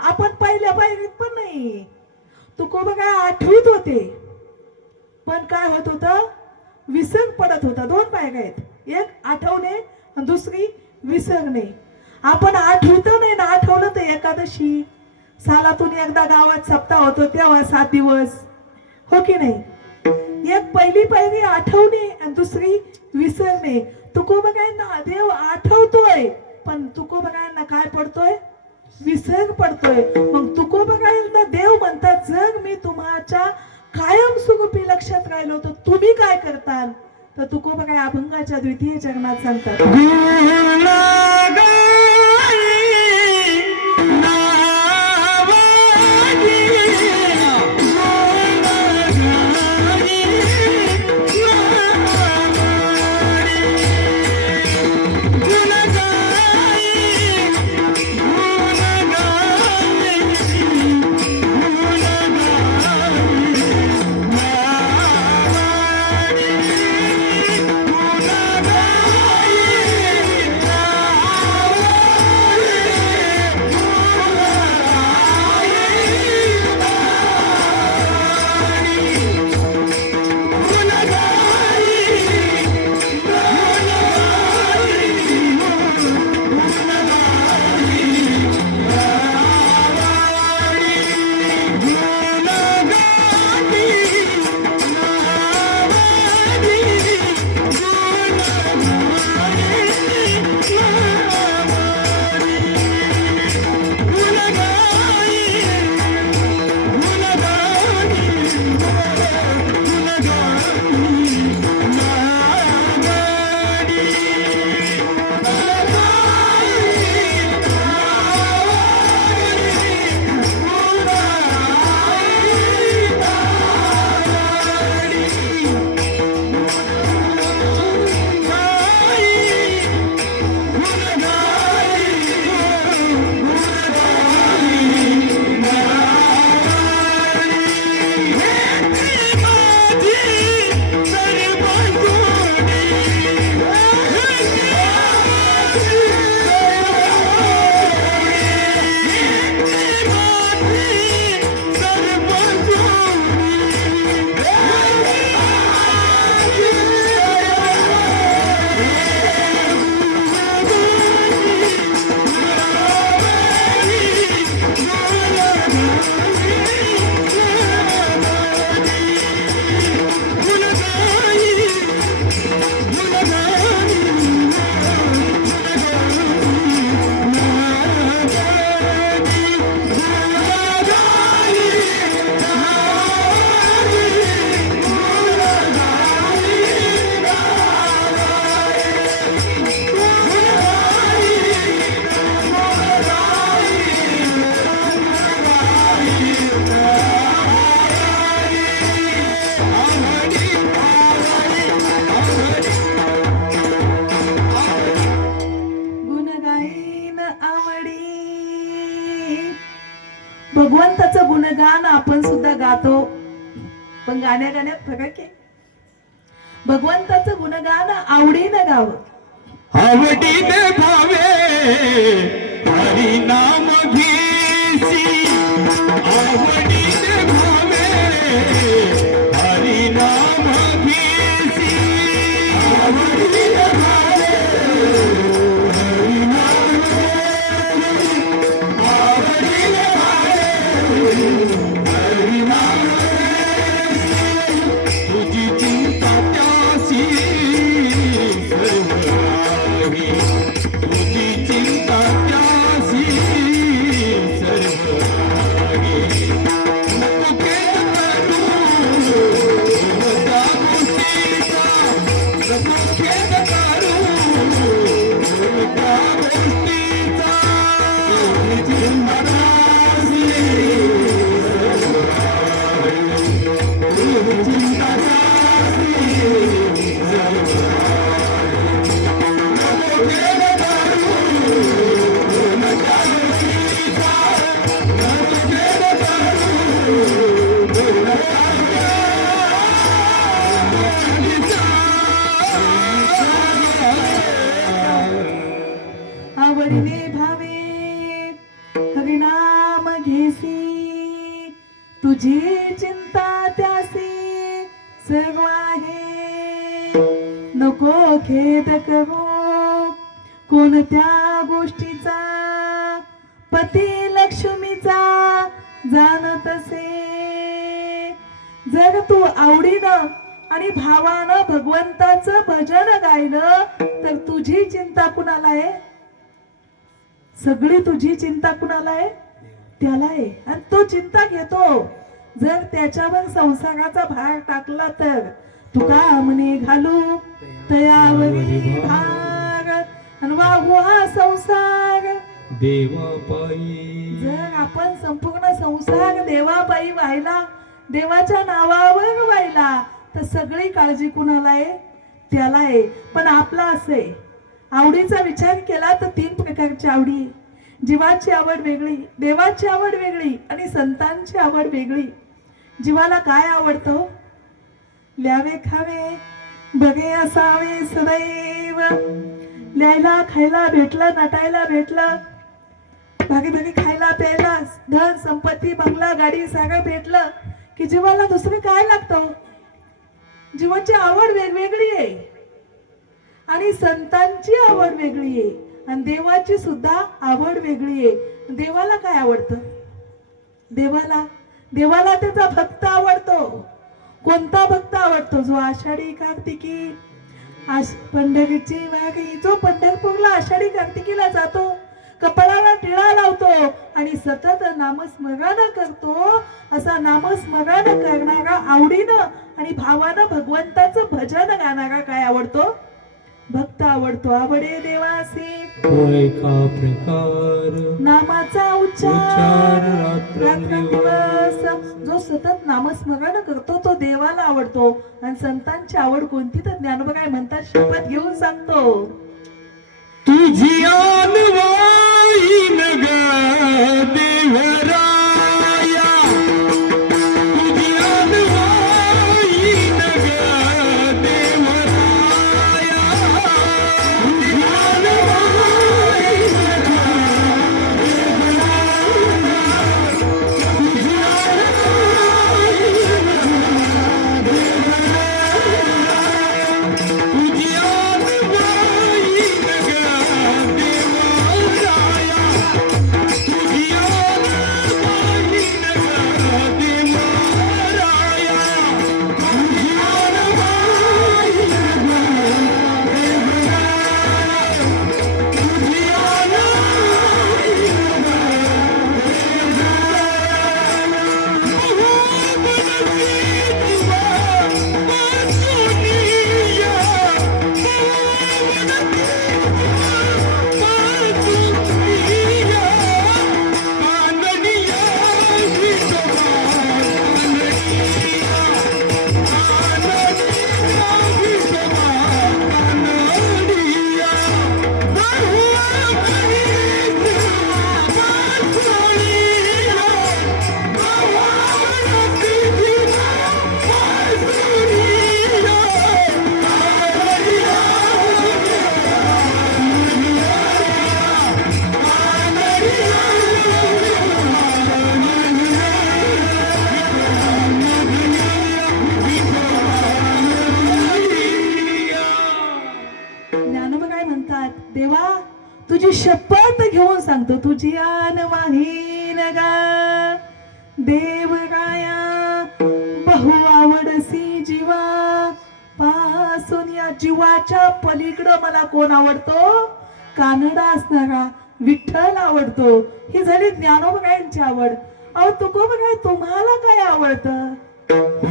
आपण पहिल्या पायरीत पण नाही. तुकोबा काय 8वीत होते, पण काय होत होतं? विसर पडत होता. 2 पायऱ्या आहेत, एक आठवणे आणि दुसरी विसरणे. आपण आठवीत नाही ना, आठवलं तर एकादशी, सालातून एकदा गावात सप्ताह होतो तेव्हा 7 दिवस, हो की नाही? एक पहिली पायरी आठवणे आणि दुसरी विसरणे. तुकोबा काय ना, देव आठवतोय पण तुकोबा काय ना काय पडतोय? विसर पडतोय. मग तुकोबा काय ना, देव म्हणतात, जर मी तुमच्या कायम स्वरूपी लक्षात राहिलो तर तुम्ही काय करताल? तर तुकोबा काय अभंगाच्या 2य चरणात सांगतात, पण गाण्यात फरक आहे. भगवंताचं गुणगान आवडीनं गावं. आवडीने भावे हरी नाम घेसी, आवडीने भावे हरी नाम घेसी, आवडीने भावे हरी नाम घेसी, आवडीने भावे हरी नाम घेसी, तुझी चिंता त्यासी सर्व आहे, तुझी चिंता त्यासी सर्व आहे. नको खेद करू कोणत्या गोष्टीचा, नको खेद करू कोणत्या गोष्टीचा, तुझी चिंता त्यासी सर्व आहे, तुझी चिंता त्यासी सर्व आवडीने भावे हरिनाम घेसी, तुझी चिंता त्यासी सर्व आहे. नको खेद करू कोणत्या गोष्टीचा, पती लक्ष्मीचा जाणत असे. जर तू आवडीनं आणि भावानं भगवंताचं भजन गायलं तर तुझी चिंता कुणाला आहे? सगळी तुझी चिंता कुणाला आहे? त्याला आहे. आणि तो चिंता घेतो. जर त्याच्यावर संसाराचा भार टाकला तर तुका म्हणे घालू तयावरी भार, आणि वाहू हा संसार देवापायी. जर आपण संपूर्ण संसार देवापायी व्हायला, देवाच्या नावावर व्हायला, तर सगळी काळजी कुणाला आहे? त्याला आहे. पण आपला असे आवडीचा विचार केला तर 3 प्रकारची आवडी आहे. जीवाची आवड वेगळी, देवाची आवड वेगळी आणि संतांची आवड वेगळी. जीवाला काय आवडतं? ल्यावे खावे बघे असावे सदैव, ल्यायला खायला भेटलं, नटायला भेटलं, भागी भागी खायला प्यायला, धन संपत्ती बंगला गाडी सगळं भेटलं की जीवाला दुसरं काय लागतं? जीवाची आवड वेगवेगळी आहे आणि संतांची आवड वेगळी आहे आणि देवाची सुद्धा आवड वेगळी आहे. देवाला काय आवडतं? देवाला त्याचा भक्त आवडतो. कोणता भक्त आवडतो? जो आषाढी कार्तिकी पंढरीची वारी, जो पंढरपूरला आषाढी कार्तिकीला जातो, कपाळाला टिळा लावतो आणि सतत नामस्मरण करतो. असा नामस्मरण करणारा, आवडीनं आणि भावानं भगवंताचं भजन गाणारा काय आवडतो? भक्त आवडतो. आवडे देवासी एका प्रकार नामाचा उच्चार रात्रंदिवस. जो सतत नामस्मरण करतो तो देवाला आवडतो. आणि संतांची आवड कोणती? तर ज्ञानोबा काय म्हणतात, शपथ घेऊन सांगतो, तुझी आणवाईन ग देवराया, तुझी आणवाईन ग देवराया, तुझी आणवाईन ग देवराया, तुझी आणवाईन ग देवराया, तुझी आणवाईन ग देवराया, देवा तुझी शपथ घेऊन सांगतो तुझी आन वाहीन गा देवराया बहु आवडसी जीवा पासून या जीवाच्या पलीकडं मला कोण आवडतो कानडा असणारा विठ्ठल आवडतो. ही झाली ज्ञानोबरायांची आवड. अहो तुकोबराय तुम्हाला काय आवडतं?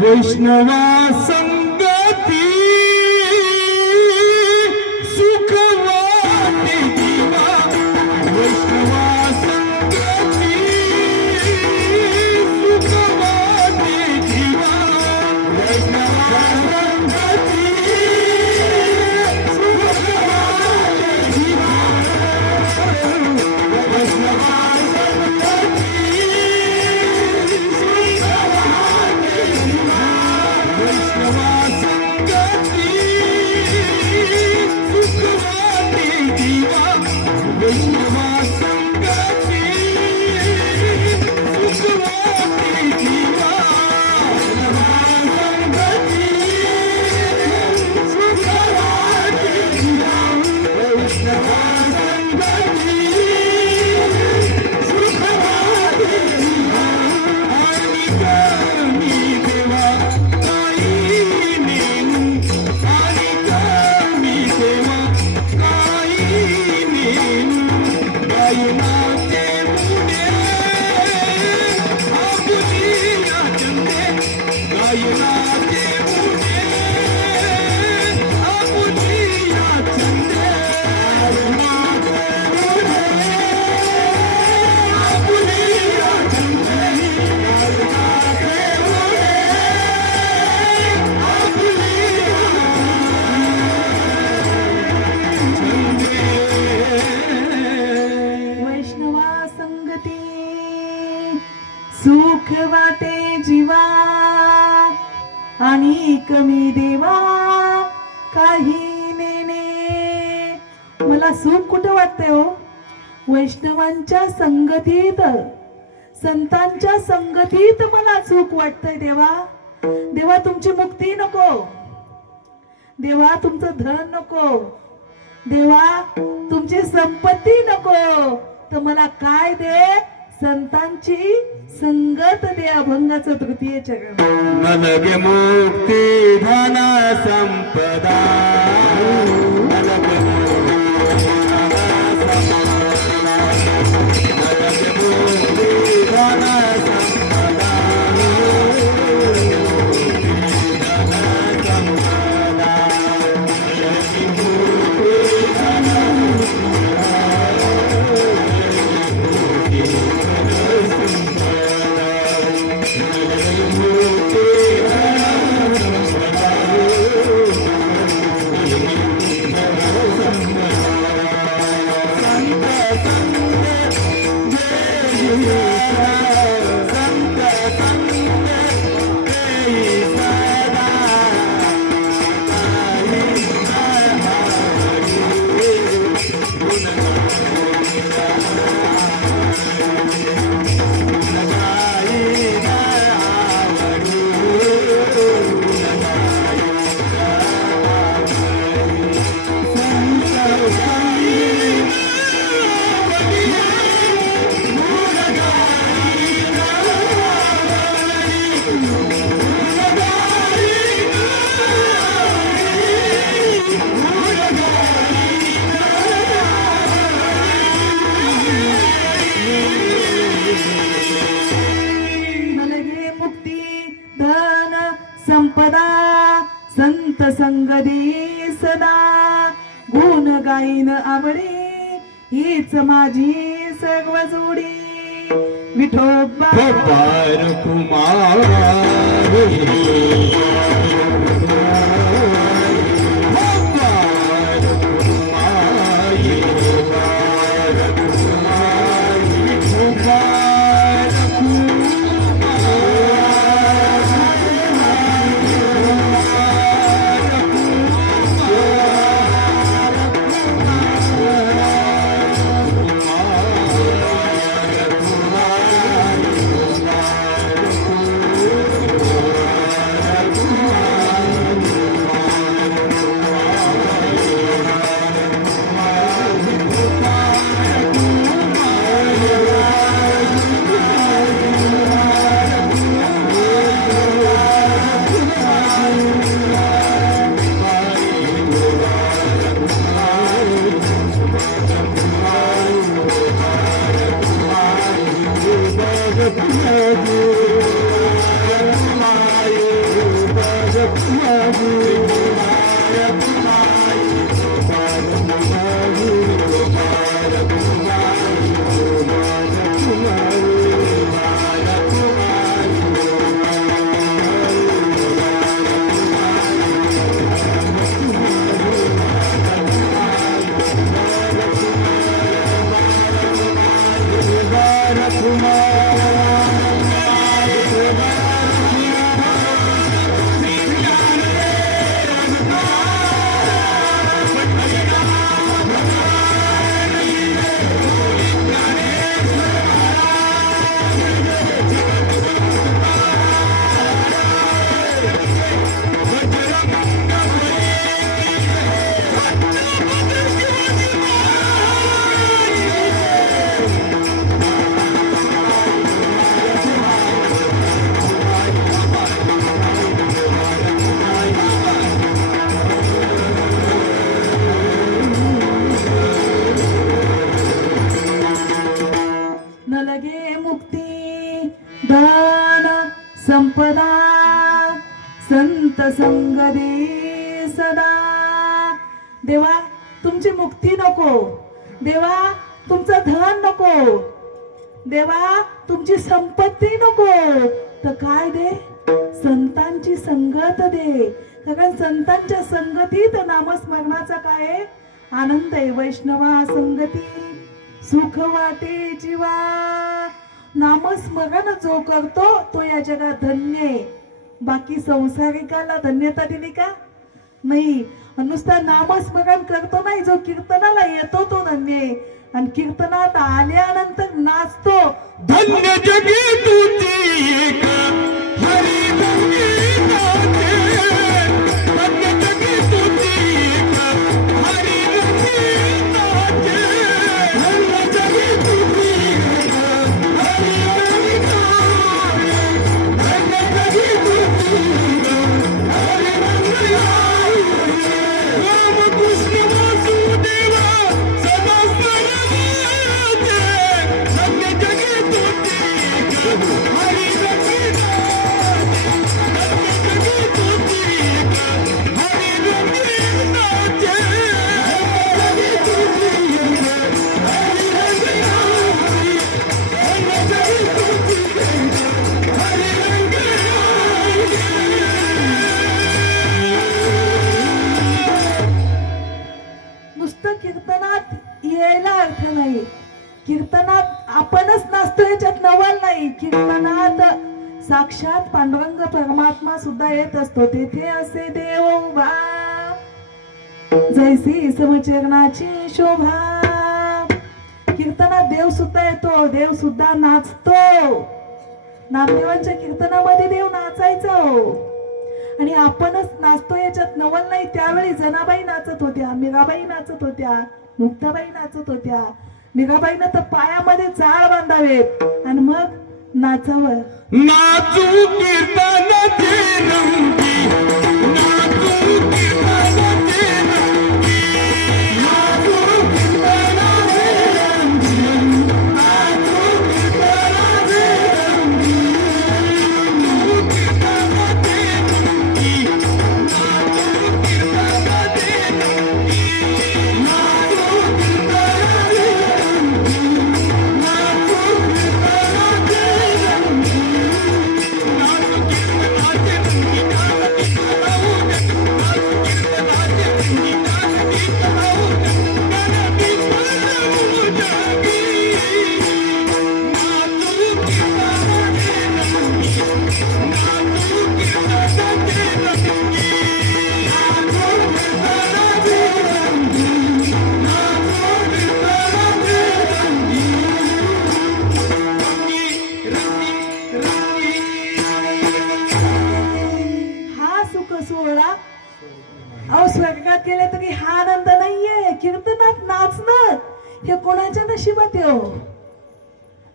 वैष्णवा संगती सुख वाटे जीवा वैष्णवा संगती सुख वाटे जीवा वैष्णवा संगती सुख वाटे जीवा वैष्णवा सुख वाटे जीवा आणि कमी देवा काही नेने. मला सुख कुठं वाटतंय हो? वैष्णवांच्या संगतीत संतांच्या संगतीत मला सुख वाटतंय देवा. देवा तुमची मुक्ती नको, देवा तुमचं धन नको, देवा तुमची संपत्ती नको, तर मला काय दे? संतांची संगत दे. अभंगाचं तृतीय चरण. नलगे मुक्ती धन संपदा नलगे मुक्ती धन संपदा संपदा संत संगदी सदा गुण गाईन आवडी हीच माझी सर्व जोडी विठोबा कुमार दे सदा. देवा तुमची मुक्ती नको, देवा तुमचं धन नको, देवा तुमची संपत्ती नको, तर काय दे? संतांची संगत दे. कारण संतांच्या संगतीत नामस्मरणाचा काय आहे? आनंद आहे. वैष्णवा संगती सुख वाटे जीवा. नामस्मरण जो करतो तो या जगात धन्य आहे. बाकी संसारिकाला धन्यता दिली का? नाही. नुसता नामस्मरण करतो नाही, जो कीर्तनाला येतो तो धन्य आहे. आणि कीर्तनात आल्यानंतर नाचतो, धन्य जगी तुझी एक हरी रंगी नाचे. धन्य जगी तुझी एक हरी रंगी नाचे. धन्य जगी तुझी एक हरी रंगी नाचे. धन्य जगी तुझी एक हरी रंगी नाचे. राम कृष्ण वासुदेवा सदा सर्वज्ञ. धन्य जगी तुझी एक हरी रंगी नाचे. धन्य जगी तुझी एक हरी रंगी नाचे. धन्य जगी तुझी एक हरी रंगी नाचे. धन्य जगी तुझी एक हरी रंगी नुसतं कीर्तनात यायला अर्थ नाही. कीर्तनात आपणच नाचतो याच्यात नवल नाही. कीर्तनात साक्षात पांडुरंग परमात्मा सुद्धा येत असतो. तेथे असे देव उभा, जैसी समचरणाची शोभा. कीर्तनात देव सुद्धा येतो, देव सुद्धा नाचतो. नामदेवांच्या कीर्तनामध्ये देव नाचायचा हो. आणि आपणच नाचतो याच्यात नवल नाही. त्यावेळी जनाबाई नाचत होत्या, मीराबाई नाचत होत्या, मुक्ताबाई नाचत होत्या. मीराबाईनं तर पायामध्ये जाळ बांधावेत आणि मग नाचावं. नाचू कीर्तनाचे रंगी. नाचू कीर्तनाचे रंगी. नाचू कीर्तनाचे रंगी. नाचू कीर्तनाचे रंगी. नाचू कीर्तनाचे रंगी. नाचू कीर्तनाचे रंगी. नाचू कीर्तनाचे रंगी. नाचू कीर्तनाचे रंगी. नाचू कीर्तनाचे रंगी. नाच गीत लावू दे. नाचू कीर्तनाचे रंगी. नाच गीत लावू दे. गाणं गीत लावू जागी. नाचू कीर्तनाचे रंगी. नाचू कीर्तनाचे रंगी. नाचू कीर्तनाचे रंगी. नाचू कीर्तनाचे रंगी. रंगी रंगी रंगी. हा सुख सोहळा अहो स्वर्गात गेले तरी हा आनंद नाहीये. कीर्तनात नाचणं हे कोणाच्या नशिबात येऊ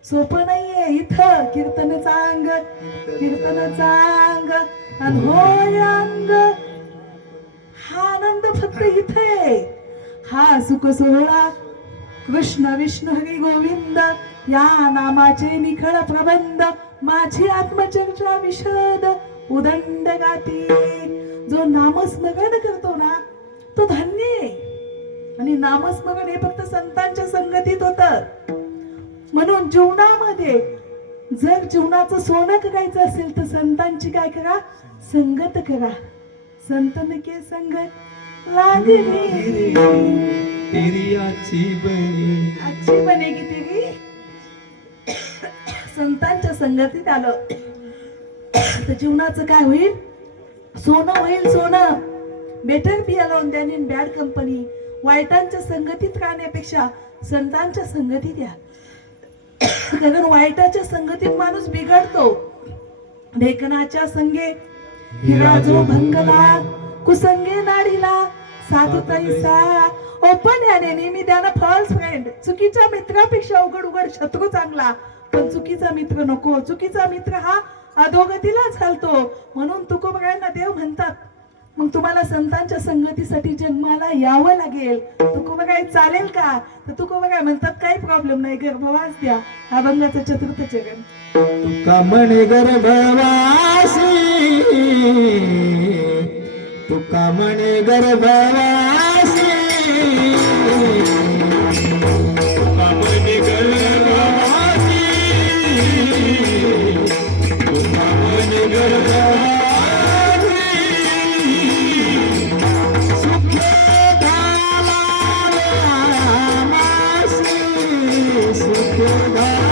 सोपं नाहीये. इथं कीर्तनाचा अंग, कीर्तनाचा अंग आणि होय अंग. हा आनंद फक्त इथे. हा सुख सोहळा कृष्ण विष्णू हरी गोविंद या नामाचे निखळ प्रबंध. माझी आत्मचर्चा विशद उदंड गाती. जो नामस्मरण करतो ना तो धन्य आहे. आणि नामस्मरण हे फक्त संतांच्या संगतीत होतं. म्हणून जीवनामध्ये जर जीवनाचं सोनं करायचं असेल तर संतांची काय करा? संगत करा. संतन के संगत लागली तेरी अच्छी बनी. अच्छी बनेगी तेरी. संतांच्या संगतीत आलं तर जीवनाचं काय होईल? सोनं होईल सोनं. Better be alone than in bad company. वाईटांच्या संगतीत राहण्यापेक्षा संतांच्या संगतीत या. कारण वाईटाच्या संगतीत माणूस बिघडतो. ढेकणाच्या संगे हिरा जो भंगला, कुसंगे नाडीला साधू तैसा. ओपन याने नेहमी द्याना फॉल्स फ्रेंड. चुकीच्या मित्रापेक्षा उघड उघड शत्रू चांगला. पण चुकीचा मित्र नको. चुकीचा मित्र हा अधोगतीलाच घालतो. म्हणून तुकोबरायांना देव म्हणतात मग तुम्हाला संतांच्या संगतीसाठी जन्माला यावं लागेल. तुकोबराय चालेल का? तर तुकोबराय म्हणतात काही प्रॉब्लेम नाही, गर्भवास द्या. अभंगाचं चतुर्थ चरण. तुका म्हणे गर्भवासी तुका म्हणे गर्भवासी तुका म्हणे गर्भवासी तुका म्हणे गर्भवासी सुख झाला मासी सुख झाला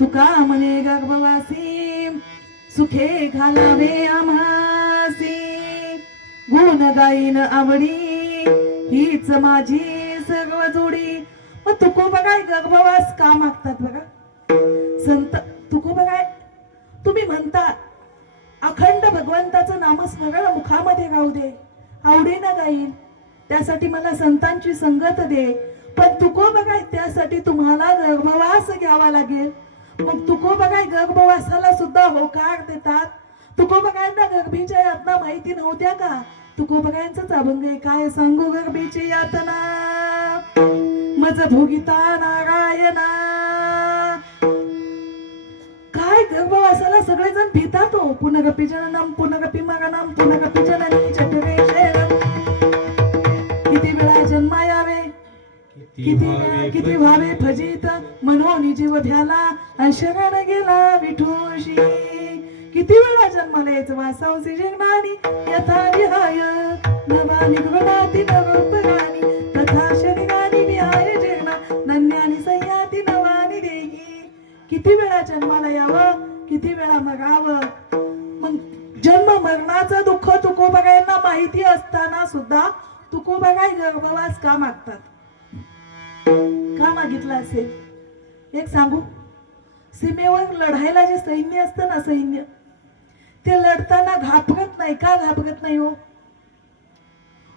तुका म्हणे गर्भवासी सुखे घालावे आम्हासी गुण गाईन आवडी हीच माझी सर्व जोडी. मग तुकोबा काय गर्भवास का मागतात बघा संत तुकोबा काय तुम्ही म्हणता अखंड भगवंताचं नामस्मरण मुखामध्ये राहू दे आवडीनं गाईन त्यासाठी मला संतांची संगत दे. पण तुकोबा काय त्यासाठी तुम्हाला गर्भवास घ्यावा लागेल. मग तुकोबा काय गर्भवासाला सुद्धा होकार देतात. तुकोबागांना गर्भीच्या यातना माहिती नव्हत्या का? तुकोबागांचाच अभंग आहे. काय सांगू गर्भीची यातना मज भोगिता नारायणा. काय गर्भवासाला सगळेजण भितात हो. पुनरपि जननम पुनरपि मरणम पुनरपि जननी चतुरे शयनम. किती वेळा जन्मा यावे किती व्हावे फजित मनोनी जीव ध्याला शरण गेला विठोशी. किती वेळा जन्माला यायचं वासांसी जगणानी यथा विहाय नवानी गृणाती नवरूपगानी तथा शरीरानी विहाय जगना नन्यानी संयाती नवानी देही. किती वेळा जन्माला यावं किती वेळा मरावं. मग जन्म मरणाचं दुःख तुकोबागांना माहिती असताना सुद्धा तुकोबागाई गर्भवास का मागतात? का मागितला असेल? एक सांगू, सीमेवर लढायला जे सैन्य असतं ना, सैन्य ते लढताना घाबरत नाही. का घाबरत नाही हो?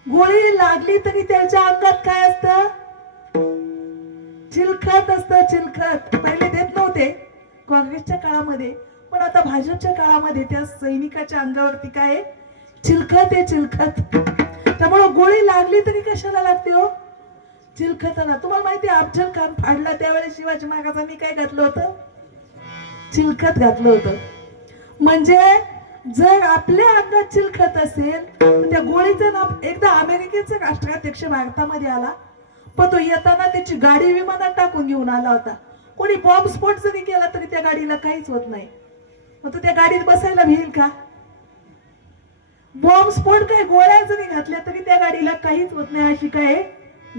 गोळी लागली तरी त्याच्या अंगात काय असतं? चिलखत असतं, चिलखत. पहिले देत नव्हते काँग्रेसच्या काळामध्ये, पण आता भाजपच्या काळामध्ये त्या सैनिकाच्या अंगावरती काय आहे? चिलखत आहे, चिलखत. त्यामुळे गोळी लागली तरी कशाला लागते हो? चिलखताला. तुम्हाला माहिती आहे अफजल खान फाडला त्यावेळेस शिवाजी महाराजांनी काय घातलं होतं? चिलखत घातलं होतं. म्हणजे जर आपल्या अंगात चिलखत असेल तर त्या गोळीचं नाव. एकदा अमेरिकेचा राष्ट्राध्यक्ष भारतामध्ये आला, पण तो येताना त्याची गाडी विमानात टाकून घेऊन आला होता. कोणी बॉम्ब स्फोट जरी केला तरी त्या गाडीला काहीच होत नाही. मग तो त्या गाडीत बसायला भिईल का? बॉम्ब स्फोट काय गोळ्या जरी घातल्या तरी त्या गाडीला काहीच होत नाही, अशी काय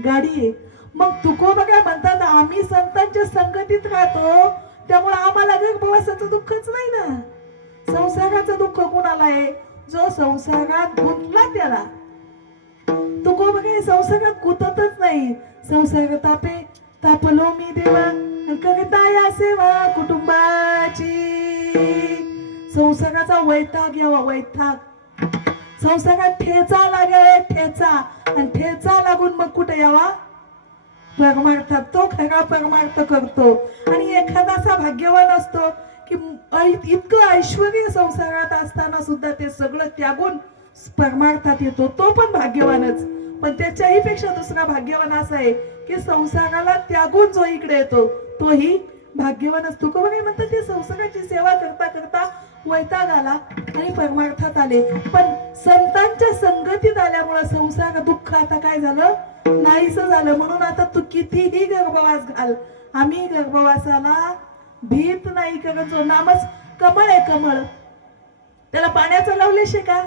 गाडी आहे. मग तुकोबा काय म्हणतात, आम्ही संतांच्या संगतीत राहतो त्यामुळे आम्हाला गर्भवासाचं दुःखच नाही ना. संसाराचं दुःख कोणाला आहे? जो संसारात गुंतला त्याला. तुकोबा काय संसारात गुंततच नाही. संसार तापे तापलो मी देवा, कविता या सेवा कुटुंबाची. संसाराचा वैताग यावा, वैताग. संसारात ठेचा लागेल, ठेचा. आणि ठेचा लागून मग कुठे यावा? परमार्थात. तो खरा परमार्थ करतो. आणि एखादा असा भाग्यवान असतो की इतकं ऐश्वर्य संसारात असताना सुद्धा ते सगळं त्यागून परमार्थात येतो, तो पण भाग्यवानच. पण त्याच्याही पेक्षा दुसरा भाग्यवान असा आहे की संसाराला त्यागून जो इकडे येतो तोही भाग्यवान असतो. का बघा म्हणतात ते संसाराची सेवा करता करता वैताग आला आणि परमार्थात आले. पण संतांच्या संगतीत आल्यामुळे संसार दुःख आता काय झालं? नाहीसं झालं. म्हणून आता तू कितीही गर्भवास घाल, आम्ही गर्भवासाला भीत नाही. कारण जो नामच कमळ आहे, कमळ. त्याला पाण्याचं लवलेश आहे का?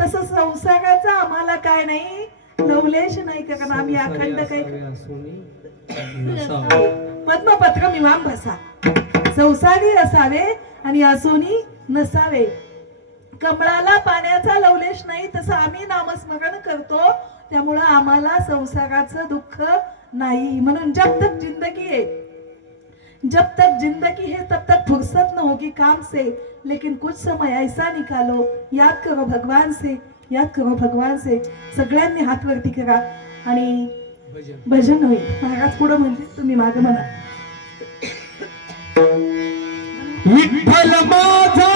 तसं संसाराचा आम्हाला काय नाही, लवलेश नाही. कारण आम्ही अखंड काही पद्मपत्र मीमांब बसा. संसारी असावे आणि असोनी नसावे. कमळाला पाण्याचा लवलेश नाही, तसं आम्ही नामस्मरण करतो त्यामुळं आम्हाला संसाराचं दुःख नाही. म्हणून जब तक जिंदगी है, जब तक जिंदगी है तब तक फुर्सत न होगी काम से, लेकिन कुछ समय ऐसा निकालो, याद करो भगवान से, याद करो भगवान से. सगळ्यांनी हात वरती करा आणि भजन होईल. महाराज पुढे म्हणजे तुम्ही मागे म्हणा. विठ्ठल माझा